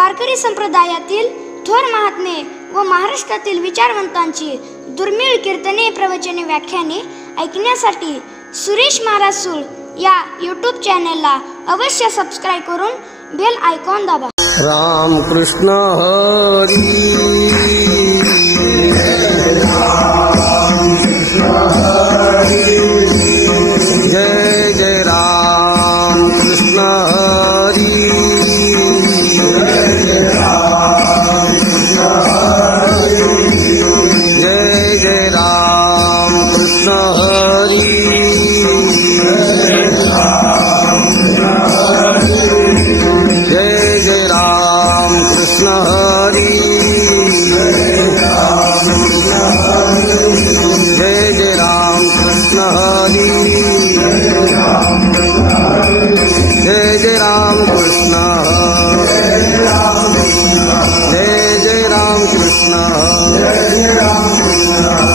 वारकरी संप्रदायातील थोर महात्मे व महाराष्ट्रातील विचारवंतांची दुर्मिळ कीर्तने, प्रवचने, व्याख्याने ऐकण्यासाठी सुरेश महाराज सूळ या यूट्यूब चॅनलला अवश्य सबस्क्राइब करून बेल आयकॉन दाबा. राम कृष्ण हरी जय जय राम कृष्ण हरी जय जय राम कृष्ण हरी जय जय राम कृष्ण हरी जय जय राम कृष्ण हरी जय जय राम कृष्ण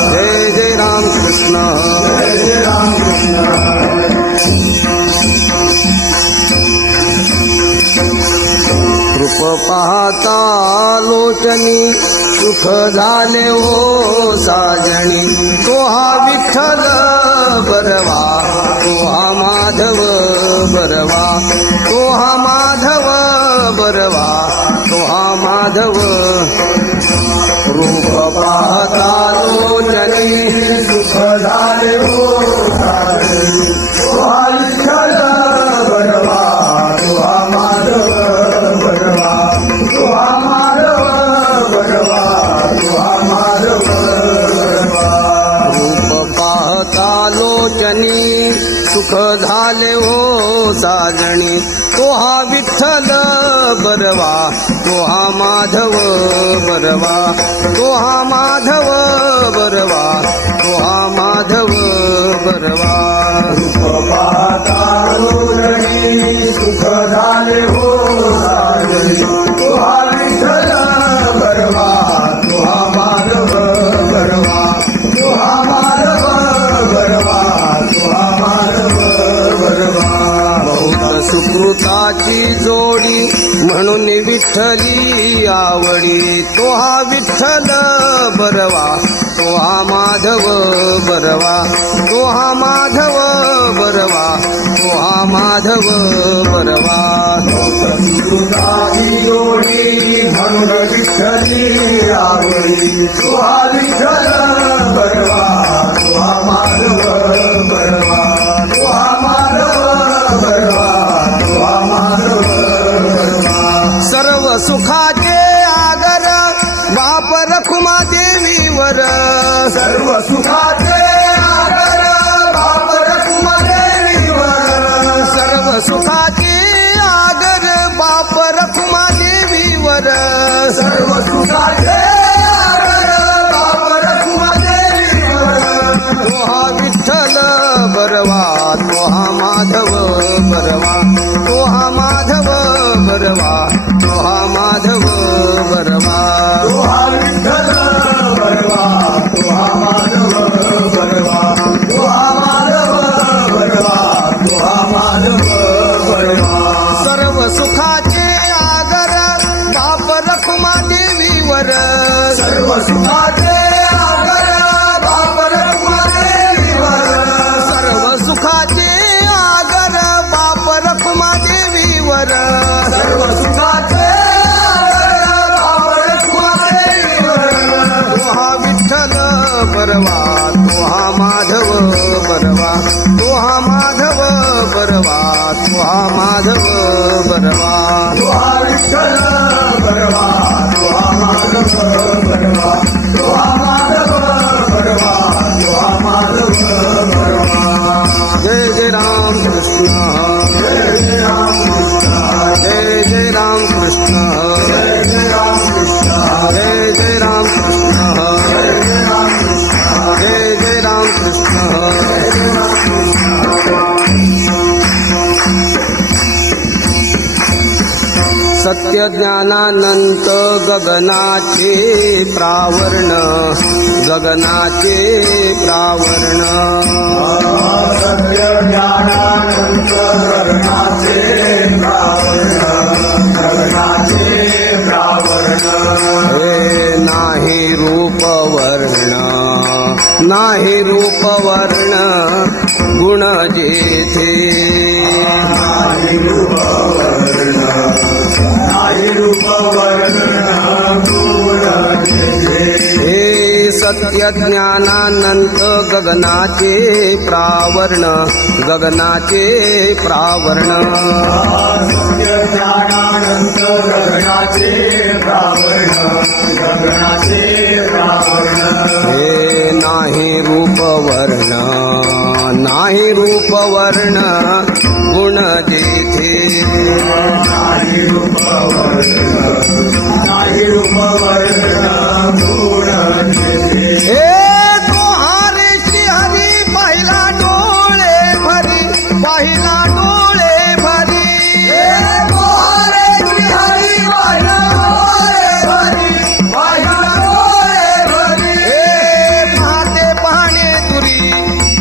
जय जय राम कृष्ण जय जय राम कृष्ण रूप पाहता लोचनी सुख झाले हो साजणी. तो हा विठ्ठल बरवा, तो हा माधव बरवा, तो हा माधव बरवा, तो हा माधव. रूप पाहता लोचनी सुख झाले हो साजणी. तो हा विठ्ठल बरवा, तो हा माधव बरवा, तो हा माधव बरवा, तो हा माधव बरवा. रूप पाहता लोचनी सुख झाले हो साजणी. तो हा विठ्ठल बरवा, तो हा माधव बरवा, तो हा माधव बरवा, तो हा माधव बरवा. रूप पाहता लोचनी सुख झाले हो साजणी. तो हा विठ्ठल बरवा, तो हा माधव बरवा, तो हा माधव बरवा, तो हा माधव बरवा. बहुत सुकृताची जोडी म्हणून विठ्ठली आवडी. तो हा विठ्ठल बरवा, तो हा माधव बरवा, तो हा माधव बरवा, तो हा माधव बरवा. सुकृताची जोडी म्हणून विठ्ठली आवडी. तो हा विठ्ठल बरवा, तो हा माधव बरवा, तो हा माधव बरवा, तो हा माधव बरवा. सर्व सुखाचे आगर बाप रखुमा देवीवर. सर्व सुखाचे आगर बाप रखुमा देवीवर. सर्व सुखाचे आगर बाप रखुमा देवीवर. सर्व सुखाचे आगर बाप रखुमा देवीवर. तो हा विठ्ठल बरवा, तो हा माधव बरवा, तो हा माधव बरवा, तो हा माधव बरवा. तो हा विठ्ठल बरवा, तो हा माधव बरवा, तो हा माधव बरवा, तो हा माधव बरवा. सर्व सुखाचे आगर बाप रखुमा देवीवर. सर्व सुखाचे आगर बाप रखुमा देवीवर. सर्व सुखाचे आगर बाप रखुमा देवीवर. सर्व सुखाचे आगर बाप रखुमा देवीवर. तो हा विठ्ठल बरवा, तो हा माधव बरवा, तो हा माधव बरवा, तो हा माधव बरवा. तो हा विठ्ठल बरवा, तो हा माधव बरवा, तो हा माधव बरवा, तो हा माधव बरवा. जय जय राम कृष्ण जय जय राम कृष्ण जय जय राम कृष्ण जय जय राम कृष्ण जय जय राम कृष्ण जय जय राम कृष्ण जय जय राम कृष्ण. सत्य ज्ञानानंत गगनाचे प्रावरण, गगनाचे प्रावरण. सत्य ज्ञानानंत गगनाचे प्रावरण, गगनाचे नाही रूप वर्ण गुण जेथे नाही रूप वर्ण गुण जेथे हे सत्य ज्ञानानंत गगनाचे प्रावरण गगनाचे प्रावरण सत्य ज्ञानानंत गगनाचे प्रावरण गगनाचे प्रावरण हे नाही रूप वर्ण नाही रूप वर्ण गुण जेथे नाही रूप वर्ण गुण जेथे हे तोहारे हरी पाहिला डोळे भरी पाहिला डोळे भरी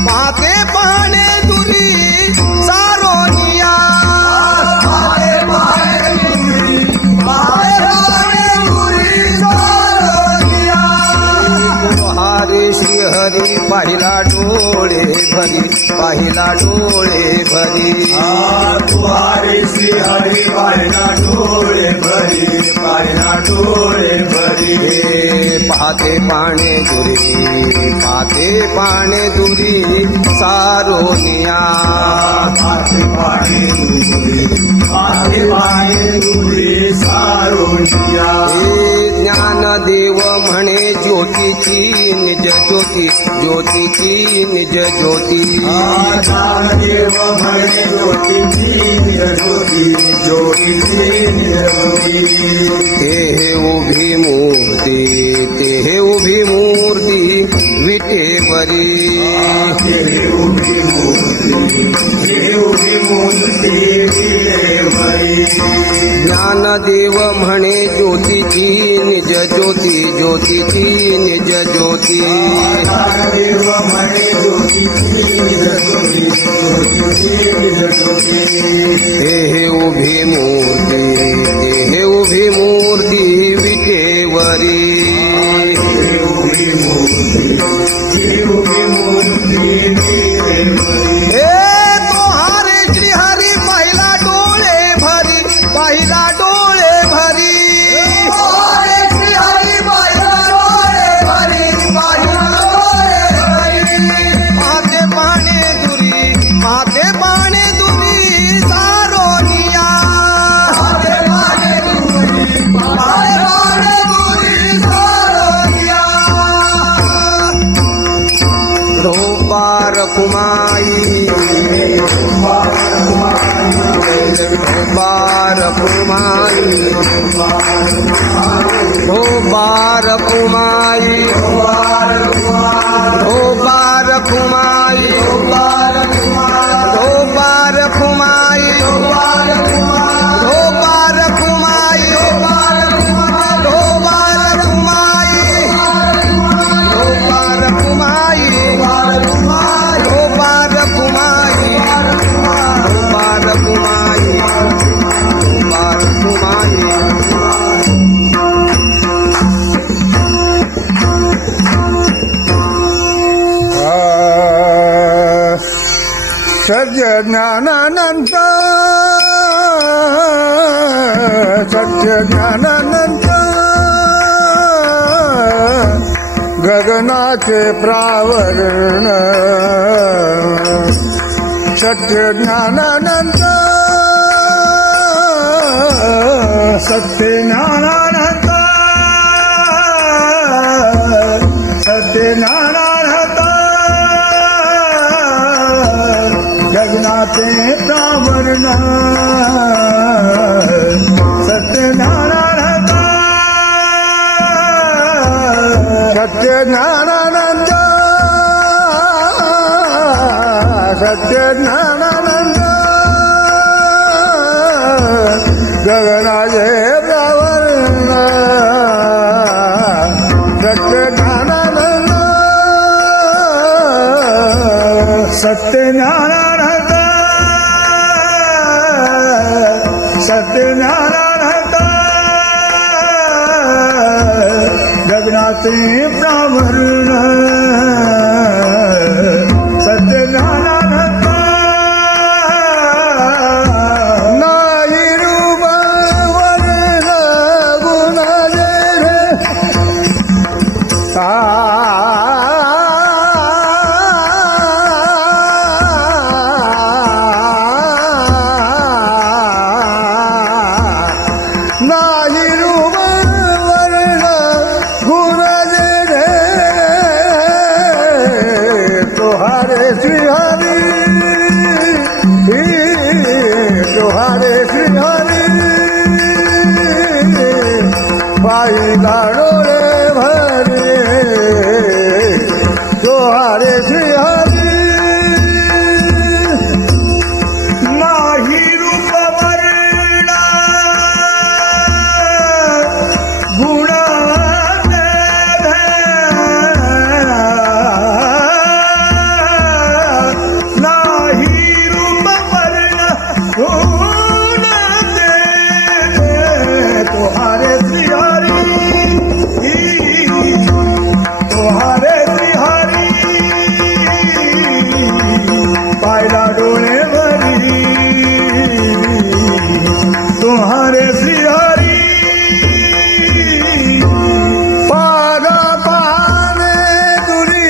पाहते पाहणे दुरी सारोनिया तोहारे श्रीहरी पाहिला डोळे भरी पाहिला डोळे भरी तुम्हारे श्री हरी पाहिला डोळे भरी पाहिला डोळे भरी पाहते पाणे दुरी सारोनिया सारोनिया ज्ञानदेव म्हणे ज्योतीची निज ज्योती ज्योतीची निज ज्योती देव म्हणे ज्योतीची निज ज्योती ज्योतीची निज ज्योती ते उभी मूर्ती विटेवरी ज्ञानदेव म्हणे ज्योतीची निज ज्योती ज्योतीची निज ज्योती देव म्हणे ज्योतीची निज ज्योती ज्योतीची निज ज्योती ते उभी मूर्ती विटेवरी हे तोहारे श्रीहरी पाहिला डोळे भरी पाहिला डोळे भरी पाहते पाणे दुरी सारोनिया धोबार कुमाई धोबार कुमाई धोबार कुमाई धोबार कुमाई धोबार कुमाई धोबार कुमाई धोबार कुमाई धोबार कुमाई धोबार कुमाई धोबार कुमाई धोबार कुमाई सत्य ज्ञानानंत गगनाचे प्रावरण सत्य ज्ञानानंत सत्य ज्ञानानंत गगनाचे प्रावरण सत्यज्ञानानंद सत्यज्ञानानंद गगनाचे प्रावरण सत्यज्ञानानंद सत्यज्ञानानंद सत्यज्ञानानंद गगनाचे प्रावरण नाही रूप वर्ण गुण दे तुहारे श्रीहरी तुहारे श्रीहरी पाहिला डोळे भरे तुहारे श्रीहरी नाही रूप वर्ण गुण तुम्हारे श्रीहरी पादा पाने तुरी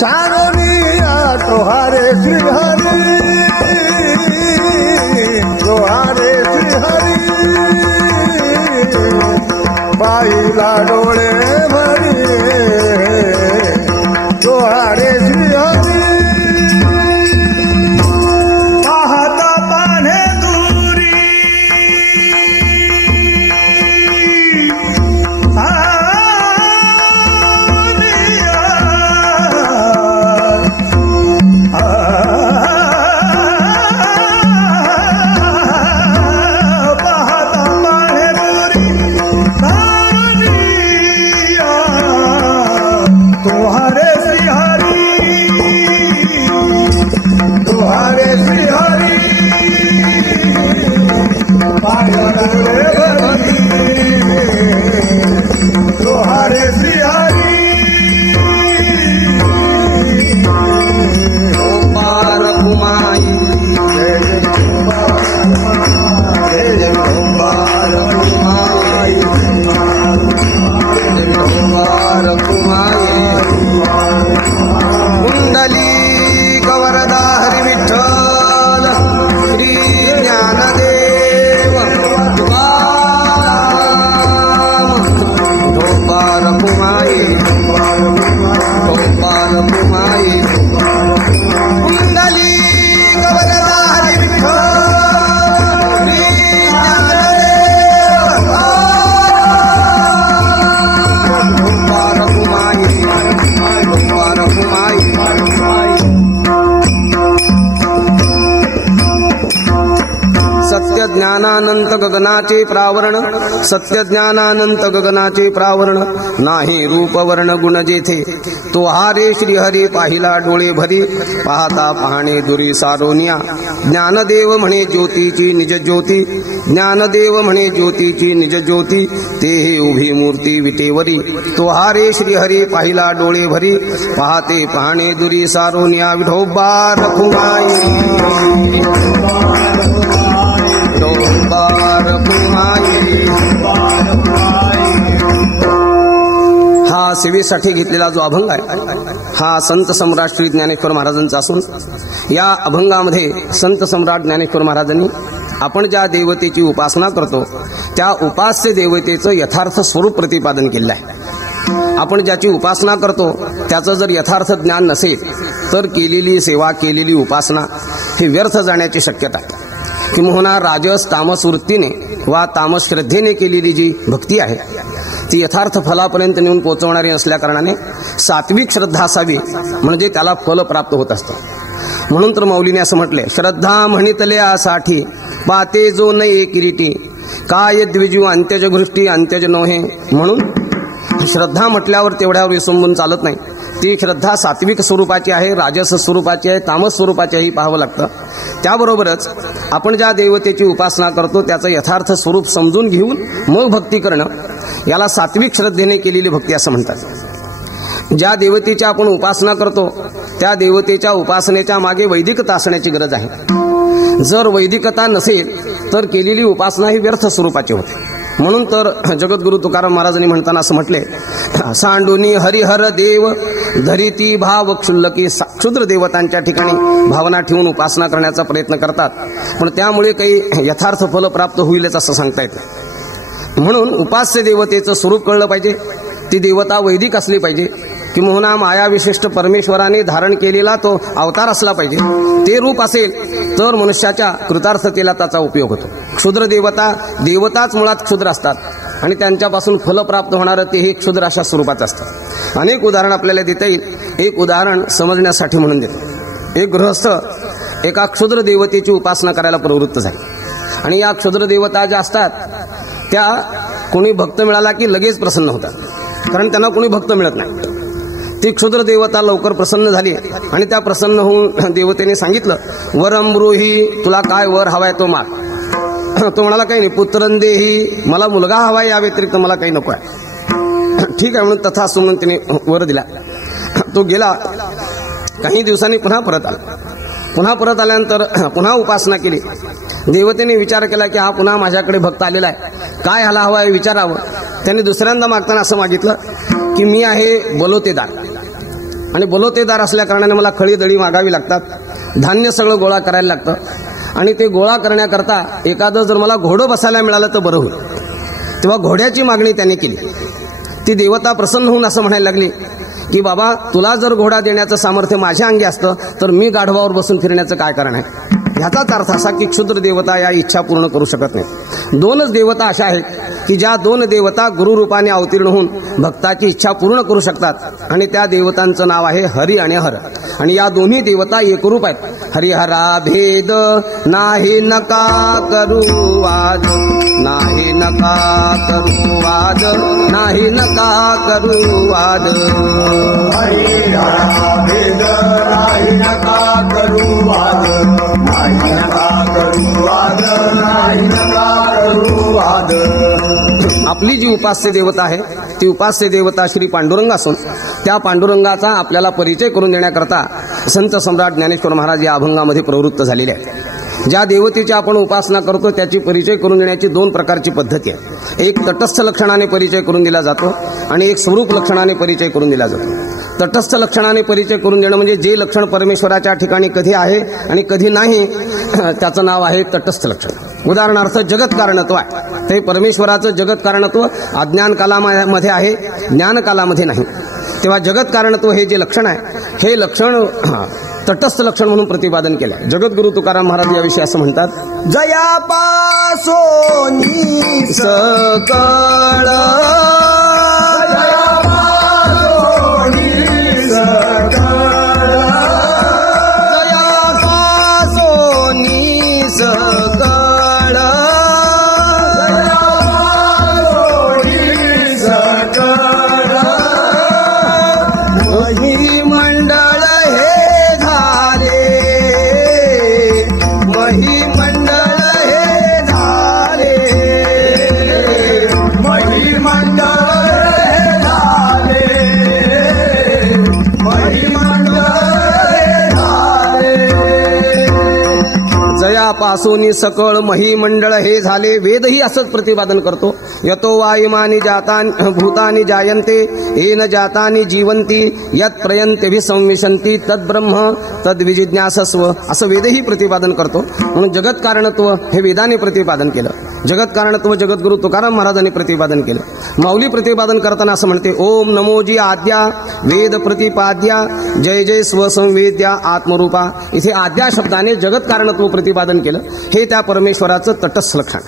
सारोनिया तुहारे श्रीहरी तुहारे श्रीहरी पाहिला डोळे भरी तुहारे श्रीहरी पाहता पाने दूरी तुहारे श्रीहरी तुहारे श्रीहरी तुहारे श्रीहरी गोपाल कुमाई गोपाल कुमाई गोपाल कुमाई कुंडली कवरदा हरी विठ्ठल श्री ज्ञानदेव गोपाल कुमाई गोपाल कुमाई कुंडली कवरदा हरी विठ्ठल श्री ज्ञानदेव गोपाल कुमाई गोपाल कुमाई सत्य ज्ञानानंत गगनाचे प्रावरण सत्य ज्ञानानंत गगनाचे प्रावरण नाही रूप वर्ण गुण जेथे तो हारे श्रीहरी पाहिला डोळे भरी पाहता पाहणे दुरी सारोनिया ज्ञानदेव म्हणे ज्योतीची निज ज्योती ज्ञानदेव म्हणे ज्योतीची निज ज्योती तेही उभी मूर्ती विटेवरी तो हारे श्रीहरी पाहिला डोळे भरी पाहते पाहणे दुरी सारोनिया विठोबा रखुमाई हा सेवेसाठी घेतलेला जो अभंग आहे हा संत सम्राट श्री ज्ञानेश्वर महाराजांचा असून या अभंगामध्ये संत सम्राट ज्ञानेश्वर महाराजांनी आपण ज्या देवतेची उपासना करतो त्या उपास्य देवतेचं यथार्थ स्वरूप प्रतिपादन केलेलं आहे. आपण ज्याची उपासना करतो त्याचं जर यथार्थ ज्ञान नसेल तर केलेली सेवा केलेली उपासना ही व्यर्थ जाण्याची शक्यता आहे. किंबहुना राजस तामस वृत्तीने वा तामस श्रद्धेने केलेली जी भक्ती आहे ती यथार्थ फलापर्यंत नेऊन पोहोचवणारी असल्याकारणाने सात्विक श्रद्धा असावी म्हणजे त्याला फल प्राप्त होत असतं. म्हणून तर मौलीने असं म्हटले, श्रद्धा म्हणितल्यासाठी पाते जो नये किरीटी काय द्विजू अंत्यज घृष्टी अंत्यज नोहे. म्हणून श्रद्धा म्हटल्यावर तेवढ्यावर विसंबून चालत नाही, ती श्रद्धा सात्विक स्वरूपाची आहे, राजस स्वरूपाची आहे, तामस स्वरूपाची आहे पाहावं लागतं. त्याबरोबरच आपण ज्या देवतेची उपासना करतो त्याचं यथार्थ स्वरूप समजून घेऊन मग भक्ती करणं, याला सात्विक श्रद्धेने केलेली भक्ती असं म्हणतात. ज्या देवतेची आपण उपासना करतो त्या देवतेच्या उपासनेच्या मागे वैदिकता असण्याची गरज आहे. जर वैदिकता नसेल तर केलेली उपासना ही व्यर्थ स्वरूपाची होते. म्हणून तर जगद्गुरु तुकाराम महाराजांनी म्हणताना असं म्हटले, सांडुनी हरिहर देव धरिती भाव क्षुल्लकी. क्षुद्र देवतांच्या ठिकाणी भावना ठेवून उपासना करण्याचा प्रयत्न करतात, पण त्यामुळे काही यथार्थ फल प्राप्त होईलच असं सांगता येतं. म्हणून उपास्य देवतेचं स्वरूप कळलं पाहिजे. ती देवता वैदिक असली पाहिजे, किंवा माया विशिष्ट परमेश्वराने धारण केलेला तो अवतार असला पाहिजे. ते रूप असेल तर मनुष्याच्या कृतार्थतेला त्याचा उपयोग होतो. क्षुद्र देवताच मुळात क्षुद्र असतात आणि त्यांच्यापासून फल प्राप्त होणारं तेही क्षुद्र अशा स्वरूपाचं असतं. अनेक उदाहरण आपल्याला देता येईल. एक उदाहरण समजण्यासाठी म्हणून देतो. एक गृहस्थ एका क्षुद्र देवतेची उपासना करायला प्रवृत्त झाले आणि या क्षुद्र देवता ज्या असतात त्या कोणी भक्त मिळाला की लगेच प्रसन्न होतात, कारण त्यांना कोणी भक्त मिळत नाही. ती क्षुद्र देवता लवकर प्रसन्न झाली आणि त्या प्रसन्न होऊन देवतेने सांगितलं, वरम ब्रूही, तुला काय वर हवाय तो माग. तो म्हणाला, काही नाही, पुत्रन देही, मला मुलगा हवाय, या व्यतिरिक्त मला काही नको आहे. ठीक आहे म्हणून तथास्तु म्हणून तिने वर दिला. तो गेला. काही दिवसांनी पुन्हा परत आल्यानंतर पुन्हा उपासना केली. देवतेने विचार केला की हा पुन्हा माझ्याकडे भक्त आलेला आहे, काय ह्याला हवा आहे विचारावं. त्याने दुसऱ्यांदा मागताना असं मागितलं की मी आहे बलोतेदार आणि बलोतेदार असल्या कारणाने मला खळी दळी मागावी लागतात, धान्य सगळं गोळा करायला लागतं आणि ते गोळा करण्याकरता एखादं जर मला घोडं बसायला मिळालं तर बरं होईल. तेव्हा घोड्याची मागणी त्याने केली. ती देवता प्रसन्न होऊन असं म्हणायला लागली की बाबा, तुला जर घोडा देण्याचं सामर्थ्य माझ्या अंगी असतं तर मी गाढवावर बसून फिरण्याचं काय कारण आहे. ह्याचाच अर्थ असा की क्षुद्र देवता या इच्छा पूर्ण करू शकत नाही. दोनच देवता अशा आहेत की ज्या दोन देवता गुरुरूपाने अवतीर्ण होऊन भक्ताची इच्छा पूर्ण करू शकतात आणि त्या देवतांचं नाव आहे हरी आणि हर. आणि या दोन्ही देवता एकरूप आहेत. हरिहरा भेद नाही नका करू वाद, नाही नका करू वाद, नाही नका करू वाद. हरिहरा भेद नाही नका करू वाद, नाही नका करू वाद, नाही नका करू वाद. आपली जी उपास्य देवता आहे ती उपास्य देवता श्री पांडुरंग असून त्या पांडुरंगाचा आपल्याला परिचय करून देण्याकरता संत सम्राट ज्ञानेश्वर महाराज या अभंगामध्ये प्रवृत्त झालेले आहेत. ज्या देवतेची आपण उपासना करतो त्याची परिचय करून देण्याची दोन प्रकारची पद्धती आहे. एक तटस्थ लक्षणाने परिचय करून दिला जातो आणि एक स्वरूप लक्षणाने परिचय करून दिला जातो. तटस्थ लक्षणाने परिचय करून देणं म्हणजे जे लक्षण परमेश्वराच्या ठिकाणी कधी आहे आणि कधी नाही त्याचं नाव आहे तटस्थ लक्षण. उदाहरणार्थ जगत कारणत्व आहे, ते परमेश्वराचं जगत कारणत्व अज्ञान कालामध्ये आहे, ज्ञान कालामध्ये नाही. तेव्हा जगत कारणत्व हे जे लक्षण आहे हे लक्षण तटस्थ लक्षण म्हणून प्रतिपादन केलं. जगद्गुरु तुकाराम महाराज याविषयी असं म्हणतात, जयापासोनी सकळ पासोनी सकळ महिमंडळ हे झाले. वेदही असंच प्रतिपादन करतो. यतो वायुमानी जातानि भूतानि जायन्ते येन जातानि जीवन्ति यत् प्रयन्त्यभिसंविशन्ति तद्ब्रह्म तद्विजिज्ञासस्व असं वेदही प्रतिपादन करतो. म्हणून जगत कारणत्व हे वेदाने प्रतिपादन केलं. जगत कारणत्व जगद्गुरु तुकाराम महाराजांनी प्रतिपादन केलं. माऊली प्रतिपादन करताना असं म्हणते, ओम नमोजी आद्या वेद प्रतिपाद्या जय जय स्वसंवेद्या आत्मरूपा. इथे आद्या शब्दाने जगत कारणत्व प्रतिपादन केलं. हे त्या परमेश्वराचं तटस्थ लक्षण.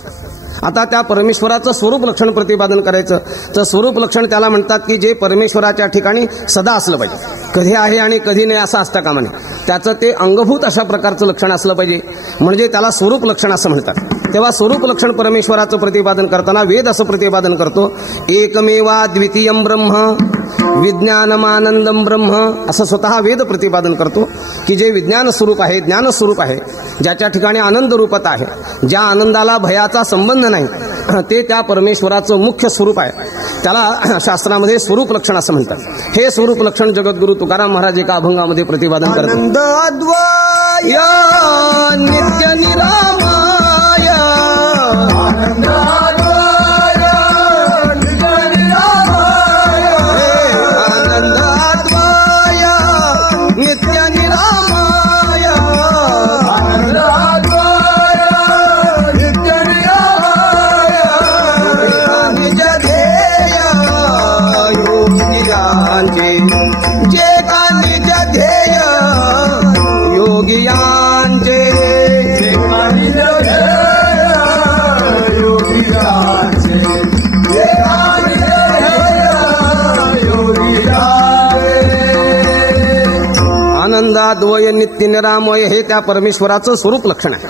आता त्या परमेश्वराचं स्वरूप लक्षण प्रतिपादन करायचं तर स्वरूप लक्षण त्याला म्हणतात की जे परमेश्वराच्या ठिकाणी सदा असलं पाहिजे. कधी आहे आणि कधी नाही असं असता कामा नये. त्याचं ते अंगभूत अशा प्रकारचं लक्षण असलं पाहिजे, म्हणजे त्याला स्वरूप लक्षण असं म्हणतात. तेव्हा स्वरूप लक्षण परमेश्वराचं प्रतिपादन करताना वेद असं प्रतिपादन करतो, एकमेवा द्वितीयम ब्रह्म विज्ञानमानंदम ब्रह्म, असं स्वतः वेद प्रतिपादन करतो की जे विज्ञान स्वरूप आहे, ज्ञान स्वरूप आहे, ज्याच्या ठिकाणी आनंद रूपता आहे, ज्या आनंदाला भयाचा संबंध नाही, ते त्या परमेश्वराचं मुख्य स्वरूप आहे. त्याला शास्त्रामध्ये स्वरूप लक्षण असं म्हणतात. हे स्वरूप लक्षण जगद्गुरु तुकाराम महाराज एका अभंगामध्ये प्रतिपादन करतात. आनंद अद्वय नित्य निरामय, आनंद अद्वय नित्य निरामय, आनंद अद्वय नित्य निरामय, आनंद अद्वय नित्य निरामय, निज ध्येय योगियांचे, जे का निज ध्येय योगियांचे, निज ध्येय योगियांचे, निज ध्येय योगियांचे. आनंदाद्वय नित्य निरामय हे त्या परमेश्वराचं स्वरूप लक्षण आहे.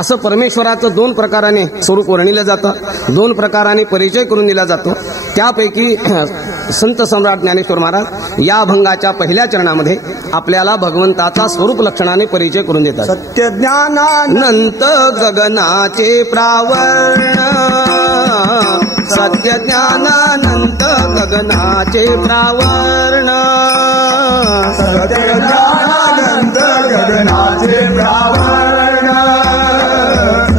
असं परमेश्वराचं दोन प्रकाराने स्वरूप वर्णिलं जातं, दोन प्रकाराने परिचय करून दिला जातो. त्यापैकी संत सम्राट ज्ञानेश्वर महाराज या अभंगाच्या पहिल्या चरणामध्ये आपल्याला भगवंताचा स्वरूप लक्षणाने परिचय करून देतात. सत्य ज्ञानानंत गगनाचे प्रावरण, सत्य ज्ञानानंत गगनाचे प्रावरण, सत्यज्ञानानंद गगनाचे प्रावरण,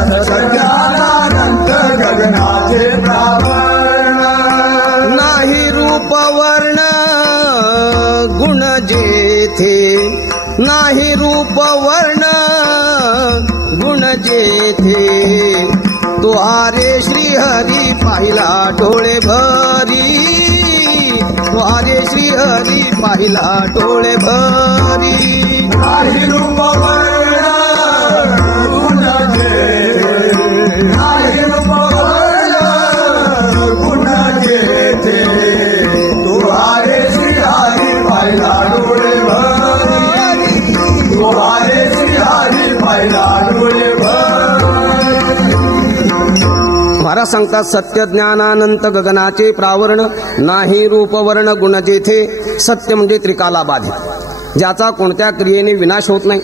सत्यज्ञानानंद गगनाचे प्रावरण, नाही रूप वर्ण गुण जेथे, नाही रूप वर्ण गुण जेथे, तुहारे श्रीहरी पाहिला डोळे भरी, तुहारे श्रीहरी पाहिला डोळे भरी, नाही रूप वर्ण गुण जेथे, नाही रूप वर्ण गुण जेथे, तुहारे श्रीहरी पाहिला डोळे भरी, तुहारे श्रीहरी पाहिला डोळे भरी. महाराज सांगतात, सत्य ज्ञानानंत गगनाचे प्रावरण, नाही रूप वर्ण गुण जेथे. सत्य म्हणजे त्रिकाला बाधित, ज्याचा कोणत्या क्रियेने विनाश होत नाही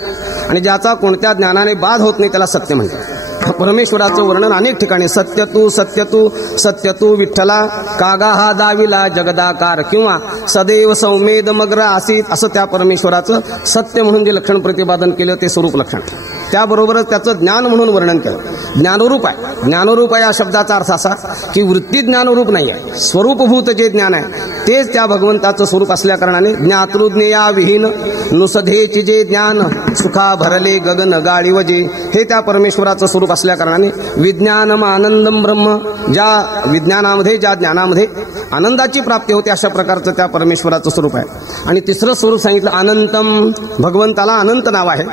आणि ज्याचा कोणत्या ज्ञानाने बाध होत नाही, त्याला सत्य म्हणतात. परमेश्वराचं वर्णन अनेक ठिकाणी सत्य तू सत्य तू सत्य तू विठ्ठला, कागा हा दाविला जगदाकार, किंवा सदैव सौमेद मग्र आसीत, असं त्या परमेश्वराचं सत्य म्हणून जे लक्षण प्रतिपादन केलं ते स्वरूप लक्षण. त्याबरोबरच त्याचं ज्ञान म्हणून वर्णन केलं. ज्ञानरूप आहे. ज्ञानरूप आहे या शब्दाचा अर्थ असा की वृत्ती ज्ञानरूप नाही आहे, स्वरूपभूत जे ज्ञान आहे तेच त्या भगवंताचं स्वरूप असल्या कारणाने ज्ञातृज्ञेया विहीन नुसधेची जे ज्ञान सुखा भरले गगन गाळीवजे, हे त्या परमेश्वराचं स्वरूप असल्या कारणाने विज्ञानम आनंदम ब्रह्म, ज्या विज्ञानामध्ये ज्या ज्ञानामध्ये आनंदाची प्राप्ती होते अशा प्रकारचं त्या परमेश्वराचं स्वरूप आहे. आणि तिसरं स्वरूप सांगितलं अनंतम. भगवंताला अनंत नाव आहे.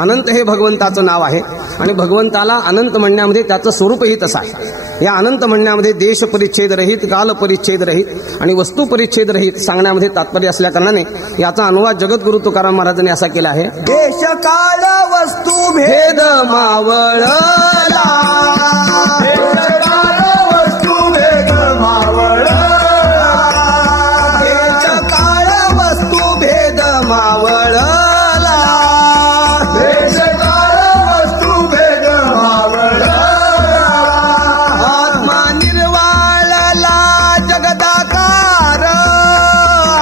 अनंत हे भगवंताचं नाव आहे आणि भगवंताला अनंत म्हणण्यामध्ये त्याचं स्वरूपही तसं आहे. या अनंत म्हणण्यामध्ये देश परिच्छेद रहित, काल परिच्छेद रहित आणि वस्तू परिच्छेद रहित सांगण्यामध्ये तात्पर्य असल्या कारणाने याचा अनुवाद जगद्गुरु तुकाराम महाराजांनी असा केला आहे. देश काळ वस्तू भेद मावळला, वस्तू भेद मावळला, देश काळ वस्तू भेद मावळला, देश काळ वस्तू भेद मावळला, आत्मा निर्वाळला जगदाकार,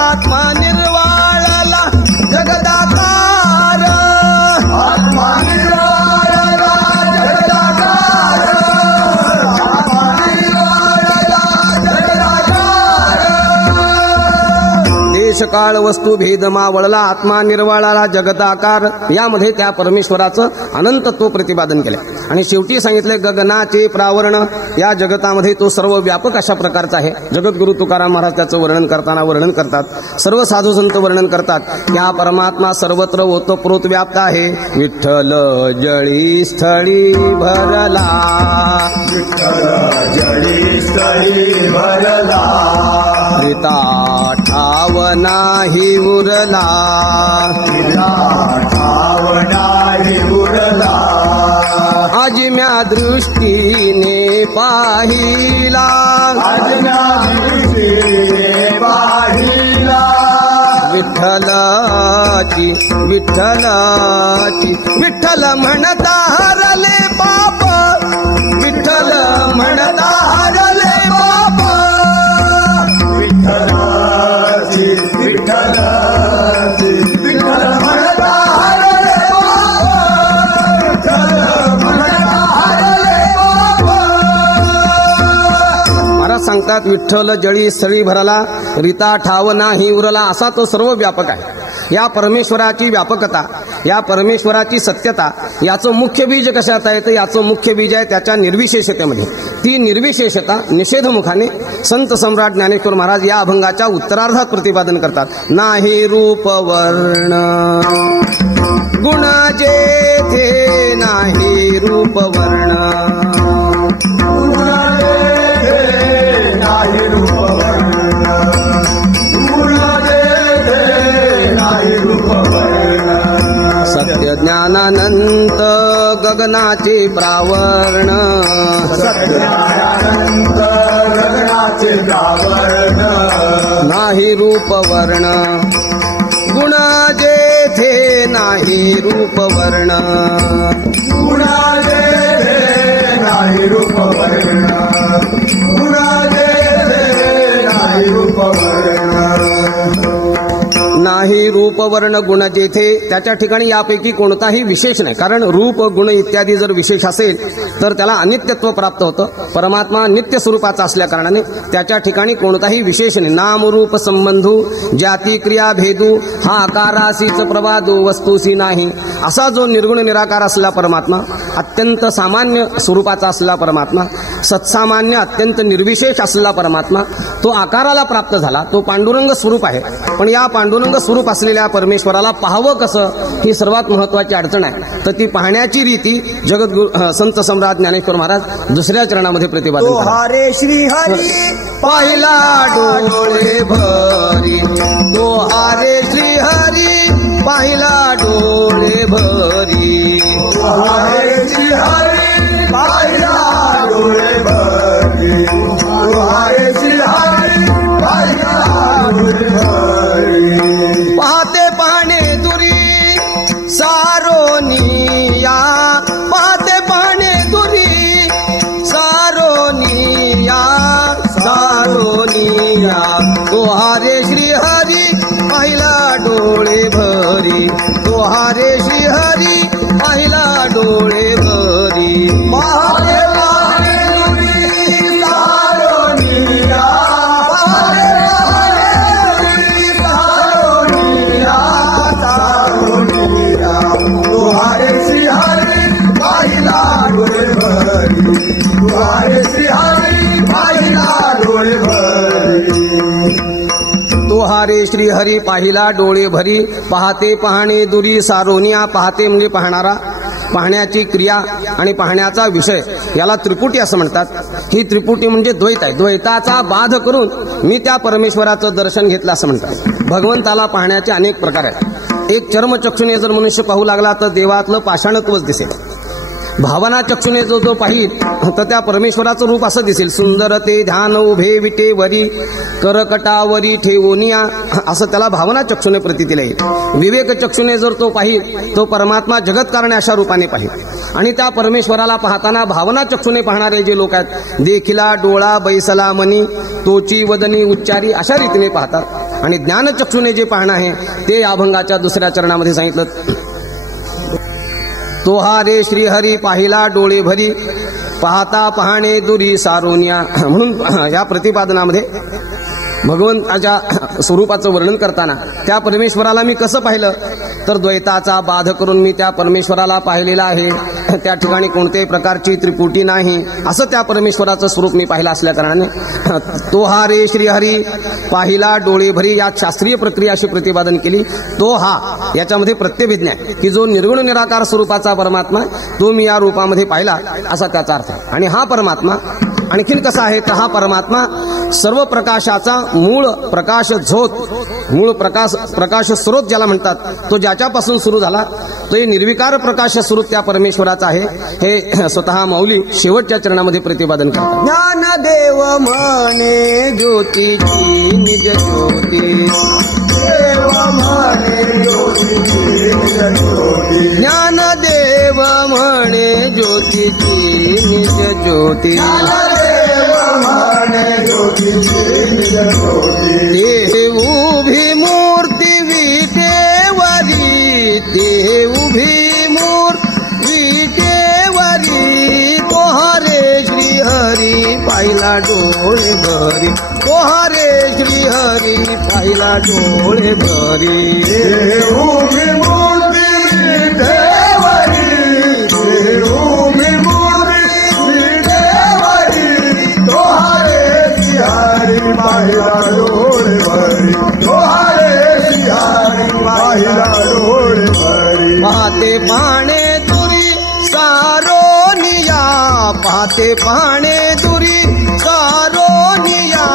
आत्मा निर्वाळला जगदाकार, आत्मा निर्वाळला जगदाकार, आत्मा निर्वाळला जगदाकार. देश काळ वस्तू भेद मावळला, आत्मा निर्वाळाला जगदाकार, यामध्ये त्या परमेश्वराचं अनंतत्व प्रतिपादन केलं. आणि शेवटी सांगितले गगनाचे प्रावरण, या जगतामध्ये तो सर्व व्यापक अशा प्रकारचा आहे. जगद्गुरु तुकाराम महाराज त्याचं वर्णन करताना वर्णन करतात, सर्व साधू संत वर्णन करतात, या परमात्मा सर्वत्र ओतप्रोत व्याप्त आहे. विठ्ठल जळी स्थळी भरला, विठ्ठल जळी स्थळी भरला, त्रिताट ठाव नाही उरला, तिला ठाव नाही उरला. आजम्या दृष्टीने पाहिला, आज्ञा दृष्टीने पाहिला. विठ्ठलाची विठ्ठलाची विठ्ठल म्हणता हरले पाप, विठ्ठल म्हणता हरले पाप. विठ्ठलाची विठ्ठलाची विठ्ठल म्हणता हरले पाप, विठ्ठल म्हणता हरले पाप. महाराज सांगतात विठ्ठल जळी स्थळी भरला, रीता ठाव नाही उरला. असा तो सर्व व्यापक आहे. या परमेश्वराची व्यापकता, या परमेश्वराची सत्यता याचं मुख्य बीज कशात आहे तर याचं मुख्य बीज आहे त्याच्या निर्विशेषतेमध्ये. ती निर्विशेषता निषेधमुखाने संत सम्राट ज्ञानेश्वर महाराज या अभंगाच्या उत्तरार्धात प्रतिपादन करतात. नाही रूप वर्ण गुण जेथे, नाही रूप वर्ण नाही रूप वर्ण, गुण जेथे नाही रूप वर्ण. सत्य ज्ञानानंत गगनाचे प्रावर्ण, सत्यानंत गगनाचे प्रावर्ण. नाही रूप वर्ण गुण जेथे, नाही रूप वर्ण. गुण जेथे नाही रूप वर्ण, गुण जेथे नाही रूप वर्ण. नाही रूप वर्ण गुण जेथे, त्याच्या ठिकाणी यापैकी कोणताही विशेष नाही. कारण रूप गुण इत्यादी जर विशेष असेल तर त्याला अनित्यत्व प्राप्त होतं. परमात्मा नित्य स्वरूपाचा असल्या कारणाने त्याच्या ठिकाणी कोणताही विशेष नाही. नाम रूप संबंधू जाती क्रिया भेदू, हा आकारासीच प्रवादू वस्तूसी नाही. असा जो निर्गुण निराकार असलेला परमात्मा, अत्यंत सामान्य स्वरूपाचा असलेला परमात्मा, सत्सामान्य अत्यंत निर्विशेष असलेला परमात्मा, तो आकाराला प्राप्त झाला. तो पांडुरंग स्वरूप आहे. पण या पांडुरंग स्वरूप असलेल्या परमेश्वराला पाहावं कसं, ही सर्वात महत्वाची अडचण आहे. तर ती पाहण्याची रीती जगद्गुरु संत सम्राट ज्ञानेश्वर महाराज दुसऱ्या चरणामध्ये प्रतिपादन करतात. हरे श्री हरी पाहिला डोळे भरी, तो हरे श्री हरी पाहिला डोळे भरी. हरे श्री हरी पाहिला डोळे भरी, हरे श्री हरी पाहिला डोळे भरी. पाहते पाहणे दुरी सारोनिया, पाहते पाहणे दुरी सारोनिया, सारोनिया. तो हरे श्री हरी पाहिला डोळे भरी, तो हरे श्री हरी पाहिला डोळे भरी. पाहते पाहणे दुरी सारोनिया, पाहते पाहणे दुरी सारोनिया, सारोनिया. तो हरे श्री हरी पाहिला डोळे भरी, हरे श्री हरी पाहिला डोळे भरी. तो हरे श्री हरी पाहिला डोळे भरी. पाहते पाहणे दुरी सारोनिया. पाहते म्हणजे पाहणारा, पाहण्याची क्रिया आणि पाहण्याचा विषय याला त्रिपुटी असं म्हणतात. ही त्रिपुटी म्हणजे द्वैत आहे. द्वैताचा बाध करून मी त्या परमेश्वराचं दर्शन घेतलं असं म्हणतात. भगवंताला पाहण्याचे अनेक प्रकार आहेत. एक चर्मचक्षुने जर मनुष्य पाहू लागला तर देवातलं पाषाणत्वच दिसेल. भावना चक्षुने जो पाहिल तर त्या परमेश्वराचं रूप असं दिसेल. सुंदर ते ध्यान उभे विटे वरी, करकटावरी ठेवोनिया, असं त्याला भावना चक्षुने प्रतीतीला येईल. विवेक चक्षुने जर तो पाहिल तो परमात्मा जगत कारणे अशा रूपाने पाहिल. आणि त्या परमेश्वराला पाहताना भावना चक्षुने पाहणारे जे लोक आहेत, देखिला डोळा बैसला मनी, तोची वदनी उच्चारी, अशा रीतीने पाहतात. आणि ज्ञानचक्षुने जे पाहणं आहे ते या अभंगाच्या दुसऱ्या चरणामध्ये सांगितलं. तो हरे श्री हरी पाहिला डोळे भरी, पाहता पाहणे दुरी सारोनिया. म्हणून या प्रतिपादनामध्ये भगवंताच्या स्वरूपाचं वर्णन करताना त्या परमेश्वराला मी कसं पाहिलं तर द्वैताचा बाध करून मी त्या परमेश्वराला पाहिलेला आहे. त्या ठिकाणी कोणत्याही प्रकारची त्रिपुटी नाही, असं त्या परमेश्वराचं स्वरूप मी पाहिलं असल्या कारणाने तो हा रे श्री हरी पाहिला डोळे भरी, या शास्त्रीय प्रक्रिया अशी प्रतिपादन केली. तो हा याच्यामध्ये प्रत्यभिज्ञा आहे की जो निर्गुण निराकार स्वरूपाचा परमात्मा तो मी या रूपामध्ये पाहिला, असा त्याचा अर्थ आहे. आणि हा परमात्मा आणखीन कसा आहे तर हा परमात्मा सर्व प्रकाशाचा मूळ प्रकाश झोत, मूळ प्रकाश स्रोत ज्याला म्हणतात, तो ज्याच्यापासून सुरू झाला तो हे निर्विकार प्रकाश स्रोत त्या परमेश्वराचा आहे. हे स्वतः माऊली शेवटच्या चरणामध्ये प्रतिपादन करतात. ज्ञानदेव म्हणे ज्योतीची निज ज्योती, देव म्हणे ज्योतीची निज ज्योती, ज्ञानदेव म्हणे ज्योतीची निज ज्योती, देव म्हणे ज्योतीची निज ज्योती, ते उभी मूर्ती विटेवरी, ते उभी मूर्ती विटेवरी, तोहरे श्रीहरी पाहिला डोळे भरी, तोहरे श्रीहरी पाहिला डोळे भरी. देऊमी मूर्ती देवरी, देऊमी मूर्ती देवरी, तोहारे सिहारी पाहिला डोळे भरी, तोहारे सिहारी पाहिला डोळे भरी. पाहते पाणे दुरी सारोनिया, पाहते पाणे दुरी सारोनिया,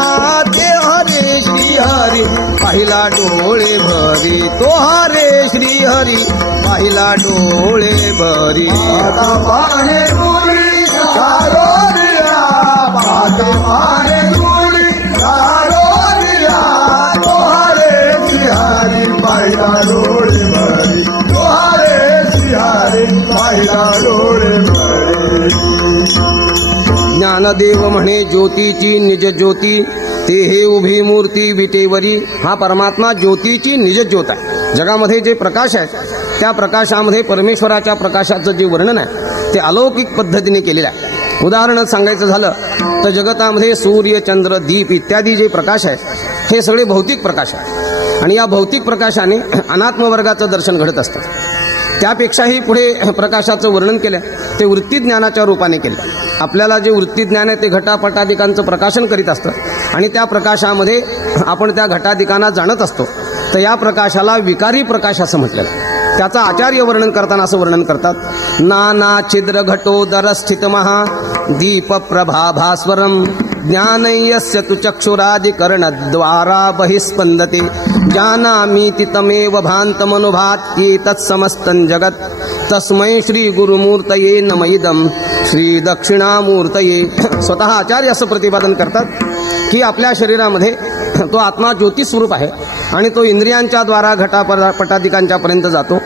ते हरे श्रीहरी पाहिला डोळे भरी, तो हरे श्रीहरी पाहिला डोळे भरी. आता पाहे दुरी सारोनिया, पाहते पाहे दुरी सारोनिया, तोहारे सिहारी पाहिला डोळे भरी, तोहारे सिहारी पाहिला डोळे भरी. ज्ञानदेव म्हणे ज्योतीची निज ज्योती, ते हे उभी मूर्ती विटेवरी. हा परमात्मा ज्योतीची निज ज्योत आहे. जगामध्ये जे प्रकाश आहे त्या प्रकाशामध्ये परमेश्वराच्या प्रकाशाचं जे वर्णन आहे ते अलौकिक पद्धतीने केलेलं आहे. उदाहरण सांगायचं झालं तर जगतामध्ये सूर्य, चंद्र, दीप इत्यादी जे प्रकाश आहे हे सगळे भौतिक प्रकाश आहे आणि या भौतिक प्रकाशाने अनात्म वर्गाचं दर्शन घडत असतं. त्यापेक्षाही पुढे प्रकाशाचं वर्णन केलं ते वृत्तीज्ञानाच्या रूपाने केलं. आपल्याला जे वृत्तीज्ञान आहे ते घटापटादिकांचं प्रकाशन करीत असतं आणि त्या प्रकाशामध्ये आपण त्या घटादिकांना जाणत असतो. तर या प्रकाशाला विकारी प्रकाश असं म्हटलेलं आहे. त्याचं आचार्य वर्णन करताना असं वर्णन करतात, नाना छिद्र घटोदर स्थित महा दीप प्रभा भास्वरम, ज्ञानयस्य तु चक्षुरादिकरणद्वारा बहिस्पंदते, जानामीति तमेव भान्तमनुभाति तत्समस्तं जगत्, तस्मै श्री गुरुमूर्तये नमइदं श्री दक्षिणामूर्तये. स्वतः आचार्य असं प्रतिपादन करतात की आपल्या शरीरामध्ये तो आत्मा ज्योती स्वरूप आहे आणि तो इंद्रियांच्या द्वारा घटापटादिकांच्या पर्यंत जातो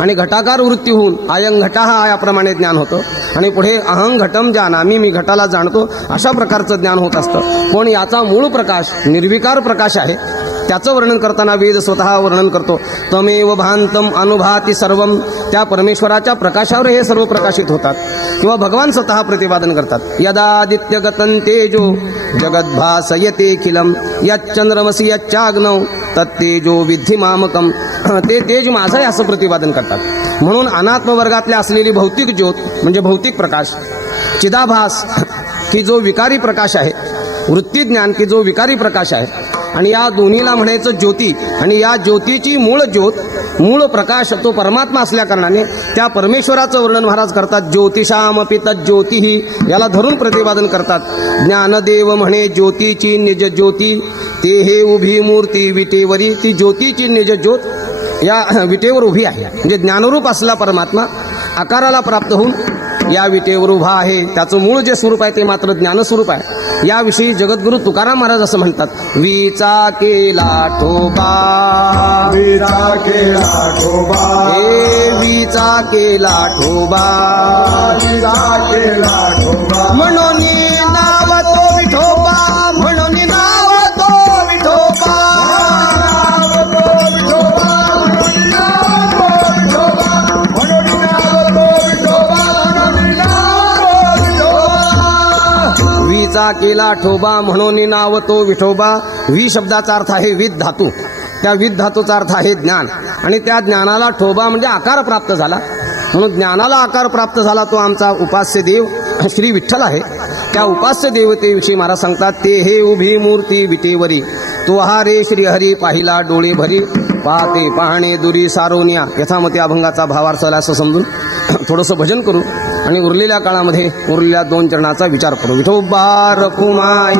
आणि घटाकार वृत्ती होऊन अयं घटा हा याप्रमाणे ज्ञान होतं आणि पुढे अहं घटम जानामी, मी घटाला जाणतो अशा प्रकारचं ज्ञान होत असतं. पण याचा मूळ प्रकाश निर्विकार प्रकाश आहे. त्याचं वर्णन करताना वेद स्वतः वर्णन करतो, तमेव भांतम अनुभाती सर्वम, त्या परमेश्वराच्या प्रकाशावर हे सर्व प्रकाशित होतात. किंवा भगवान स्वतः प्रतिपादन करतात, यदादित्यगतं तेजो जगद्भासयतेखिलम, यच्चंद्रमसि यच्चाग्नौ तत्तेजो विद्धि मामकम, ते तेज माझं आहे असं प्रतिपादन करतात. म्हणून अनात्म वर्गातले असलेली भौतिक ज्योत म्हणजे भौतिक प्रकाश, चिदाभास की जो विकारी प्रकाश आहे, वृत्तीज्ञान की जो विकारी प्रकाश आहे, आणि या दोन्हीला म्हणायचं ज्योती. आणि या ज्योतीची मूळ ज्योत, मूळ प्रकाश तो परमात्मा असल्या कारणाने त्या परमेश्वराचं वर्णन महाराज करतात. ज्योतिषामपि तज्ज्योतिही याला धरून प्रतिपादन करतात. ज्ञानदेव म्हणे ज्योतीची निज ज्योती, ते हे उभी मूर्ती विटेवरी, ती ज्योतीची निज ज्योत या विटेवर उभी आहे. म्हणजे ज्ञानरूप असला परमात्मा आकाराला प्राप्त होऊन या विटेवर उभा आहे. त्याचं मूळ जे स्वरूप आहे ते मात्र ज्ञानस्वरूप आहे. याविषयी जगद्गुरु तुकाराम महाराज असं म्हणतात, विचा केला ठोबा, विचा केला ठोबा, हे विचा केला ठोबा, विचा केला ठोबा, म्हणून नाव तो विठोबा, म्हणून नाव तो विठोबा, नाव तो विठोबा, म्हणून नाव तो विठोबा, म्हणून नाव तो विठोबा, म्हणून नाव तो विठोबा. विचा केला ठोबा म्हणून नाव तो विठोबा. वी शब्दाचा अर्थ आहे विद धातू, त्या विद धातूचा अर्थ आहे ज्ञान, आणि त्या ज्ञानाला ठोबा म्हणजे आकार प्राप्त झाला. म्हणून ज्ञानाला आकार प्राप्त झाला तो आमचा उपास्य देव श्री विठ्ठल आहे. त्या उपास्य देवतेविषयी महाराज सांगतात, ते हे उभी मूर्ती विटेवरी, तो हा रे श्रीहरी पाहिला डोळे भरी, पाहते पाहणे दुरी सारोनिया. यथामती अभंगाचा भावार्थ झाला असं समजून थोडंसं भजन करू आणि उरलेल्या काळामध्ये उरलेल्या 2 चरणाचा विचार करू. विठोबा रखुमाई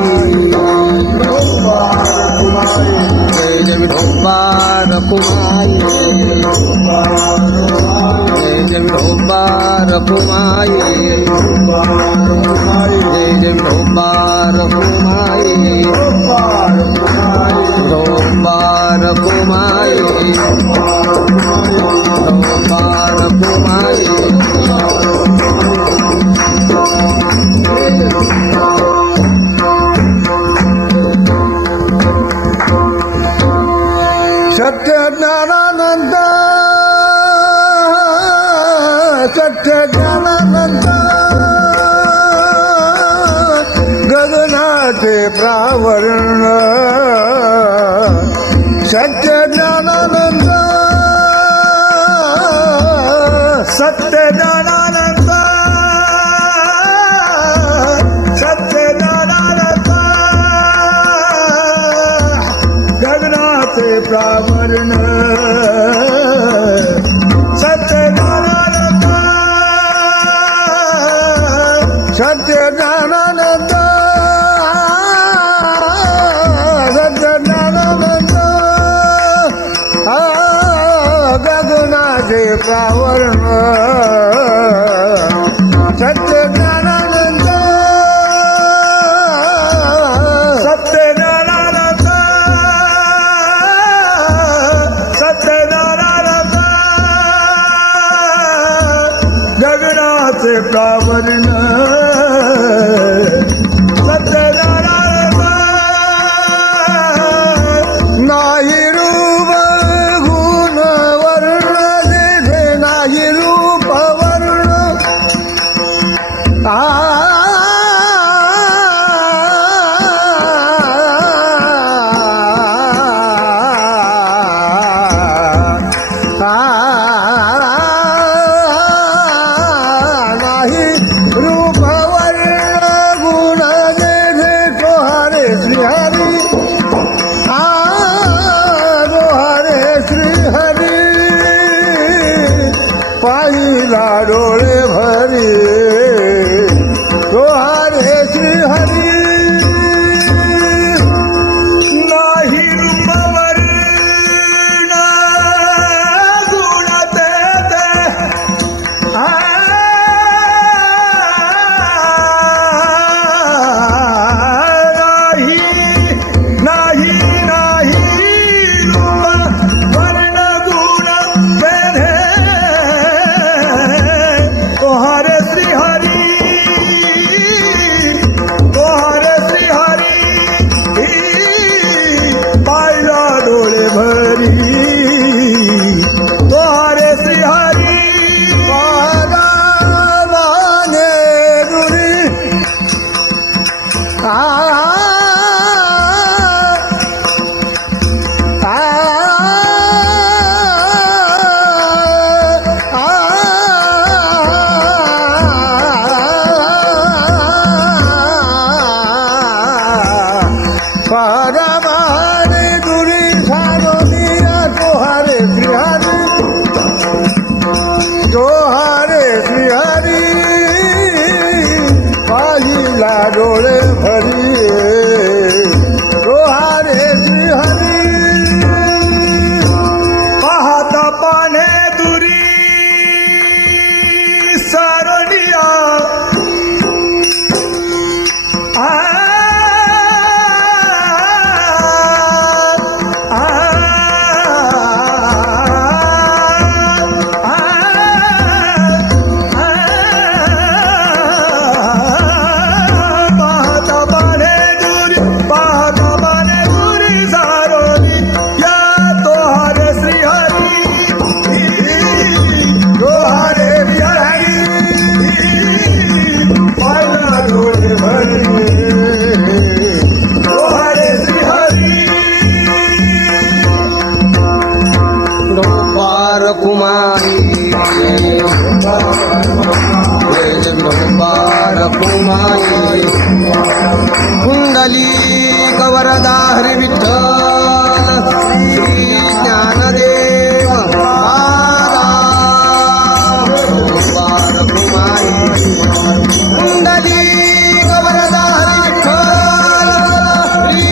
जय जय विठोबा रखुमाई, जय जय विठोबा रखुमाई, जय जय विठोबा रखुमाई, विठोबा रखुमाई, विठोबा रखुमाई। सत्य ज्ञानानंद, सत्य ज्ञानानंद, गगनाचे प्रावरण, सत्य ज्ञानानंद, सत्य ज्ञानानंद, सत्य ज्ञानानंद, गगनाचे प्रावरण, सत्य ज्ञानानंद, सत्य ज्ञानानंद, सत्य ज्ञानानंद, गगनाचे प्रावरण, सत्य ज्ञानानंद, सत्य ज्ञानानंद, सत्यनारायण, गगनाचे प्रावरण, सत्यनारायण, नाही रूप गुण वर्ण, जेथे नाही रूप वर्ण, नाही रूप वर्ण गुण, जेथे तोहारे श्रीहरी, तोहारे श्रीहरी, पाहिला डोळे भरी, तोहारे श्रीहरी, नाही रूप वर्ण गुण तेथे, नाही नाही रूप वर्ण गुण तेथे, तोहारे श्रीहरी, तोहारे श्रीहरी, पाहिला डोळे भरी, तोहारे श्रीहरी, पादावाने दुरी, पादावाने दुरी, सारोनिया तोहारे श्रीहरी, तोहारे श्रीहरी, पाहिला डोळे भरी, तोहारे श्रीहरी, पाहता पाने दुरी, सारोनिया, कुमारी, जय जय विठोबा रखुमाई, कुंडली कवरदा हरी विठ्ठल, श्री ज्ञानदेव विठोबा रखुमाई, कुंडली कवरदा हरी विठ्ठल, श्री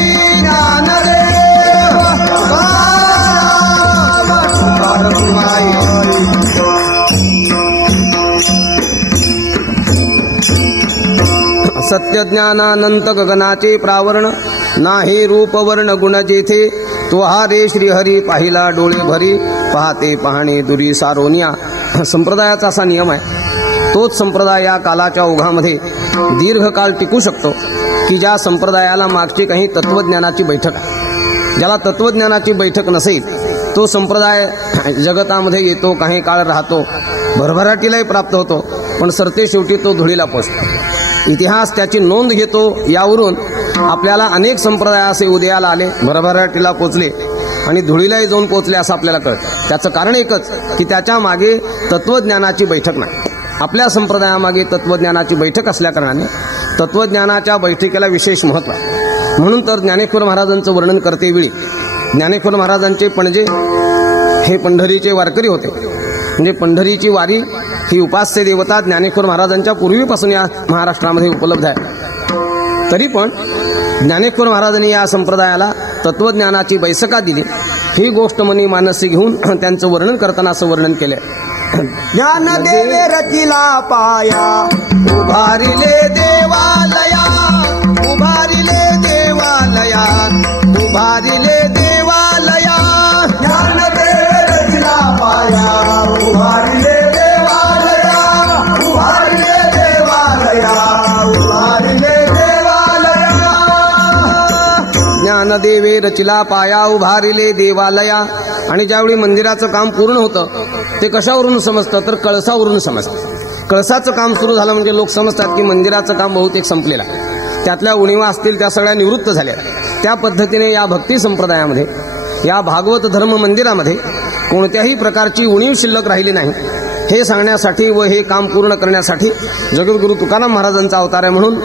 सत्यज्ञानानंत गगनाचे प्रावरण, नाही रूप वर्ण गुण जेथे, तो हा रे श्रीहरी पाहिला डोळे भरी, पाहते पाहणे दुरी सारोनिया. संप्रदायाचा असा नियम आहे. तोच संप्रदाय या कालाच्या ओघामध्ये दीर्घकाळ टिकू शकतो की ज्या संप्रदायाला मागची काही तत्वज्ञानाची बैठक आहे. ज्याला तत्वज्ञानाची बैठक नसेल तो संप्रदाय जगतामध्ये येतो, काही काळ राहतो, भरभराटीलाही प्राप्त होतो, पण सरते शेवटी तो धुळीला पोचतो. इतिहास त्याची नोंद घेतो. यावरून आपल्याला अनेक संप्रदाय असे उदयाला आले, भरभराटीला पोचले आणि धुळीलाही जाऊन पोचले असं आपल्याला कळतं. त्याचं कारण एकच की त्याच्या मागे तत्वज्ञानाची बैठक नाही. आपल्या संप्रदायामागे तत्वज्ञानाची बैठक असल्याकारणाने तत्वज्ञानाच्या बैठकीला विशेष महत्त्व आहे. म्हणून तर ज्ञानेश्वर महाराजांचं वर्णन करतेवेळी ज्ञानेश्वर महाराजांचे पणजे हे पंढरीचे वारकरी होते. म्हणजे पंढरीची वारी ही उपास्य देवता ज्ञानेश्वर महाराजांच्या पूर्वीपासून या महाराष्ट्रामध्ये उपलब्ध आहे. तरी पण ज्ञानेश्वर महाराजांनी या संप्रदायाला तत्वज्ञानाची बैसका दिली. ही गोष्ट मनी मानसी घेऊन त्यांचं वर्णन करताना असं वर्णन केलंय. ज्ञानदेवे रचिला पाया, उभारिले देवालया, उभारिले देवालया, उभारिले देवालया. ज्ञानदेवे रचिला पाया, उभारिले देवालया, उभारिले देवालया, उभारिले देवालया. ज्ञानदेवे रचिला पाया, उभारिले देवालया. आणि ज्यावेळी मंदिराचं काम पूर्ण होतं ते कशावरून समजतं तर कळसावरून समजतं. कळसाचं काम सुरू झालं म्हणजे लोक समजतात की मंदिराचं काम बहुतेक संपलेलं आहे. त्यातल्या उणिवा असतील त्या सगळ्या निवृत्त झाल्या. त्या पद्धतीने या भक्ती संप्रदायामध्ये, या भागवत धर्म मंदिरामध्ये कोणत्याही प्रकारची उणीव शिल्लक राहिली नाही हे सांगण्यासाठी व हे काम पूर्ण करण्यासाठी जगद्गुरु तुकाराम महाराजांचा अवतार आहे. म्हणून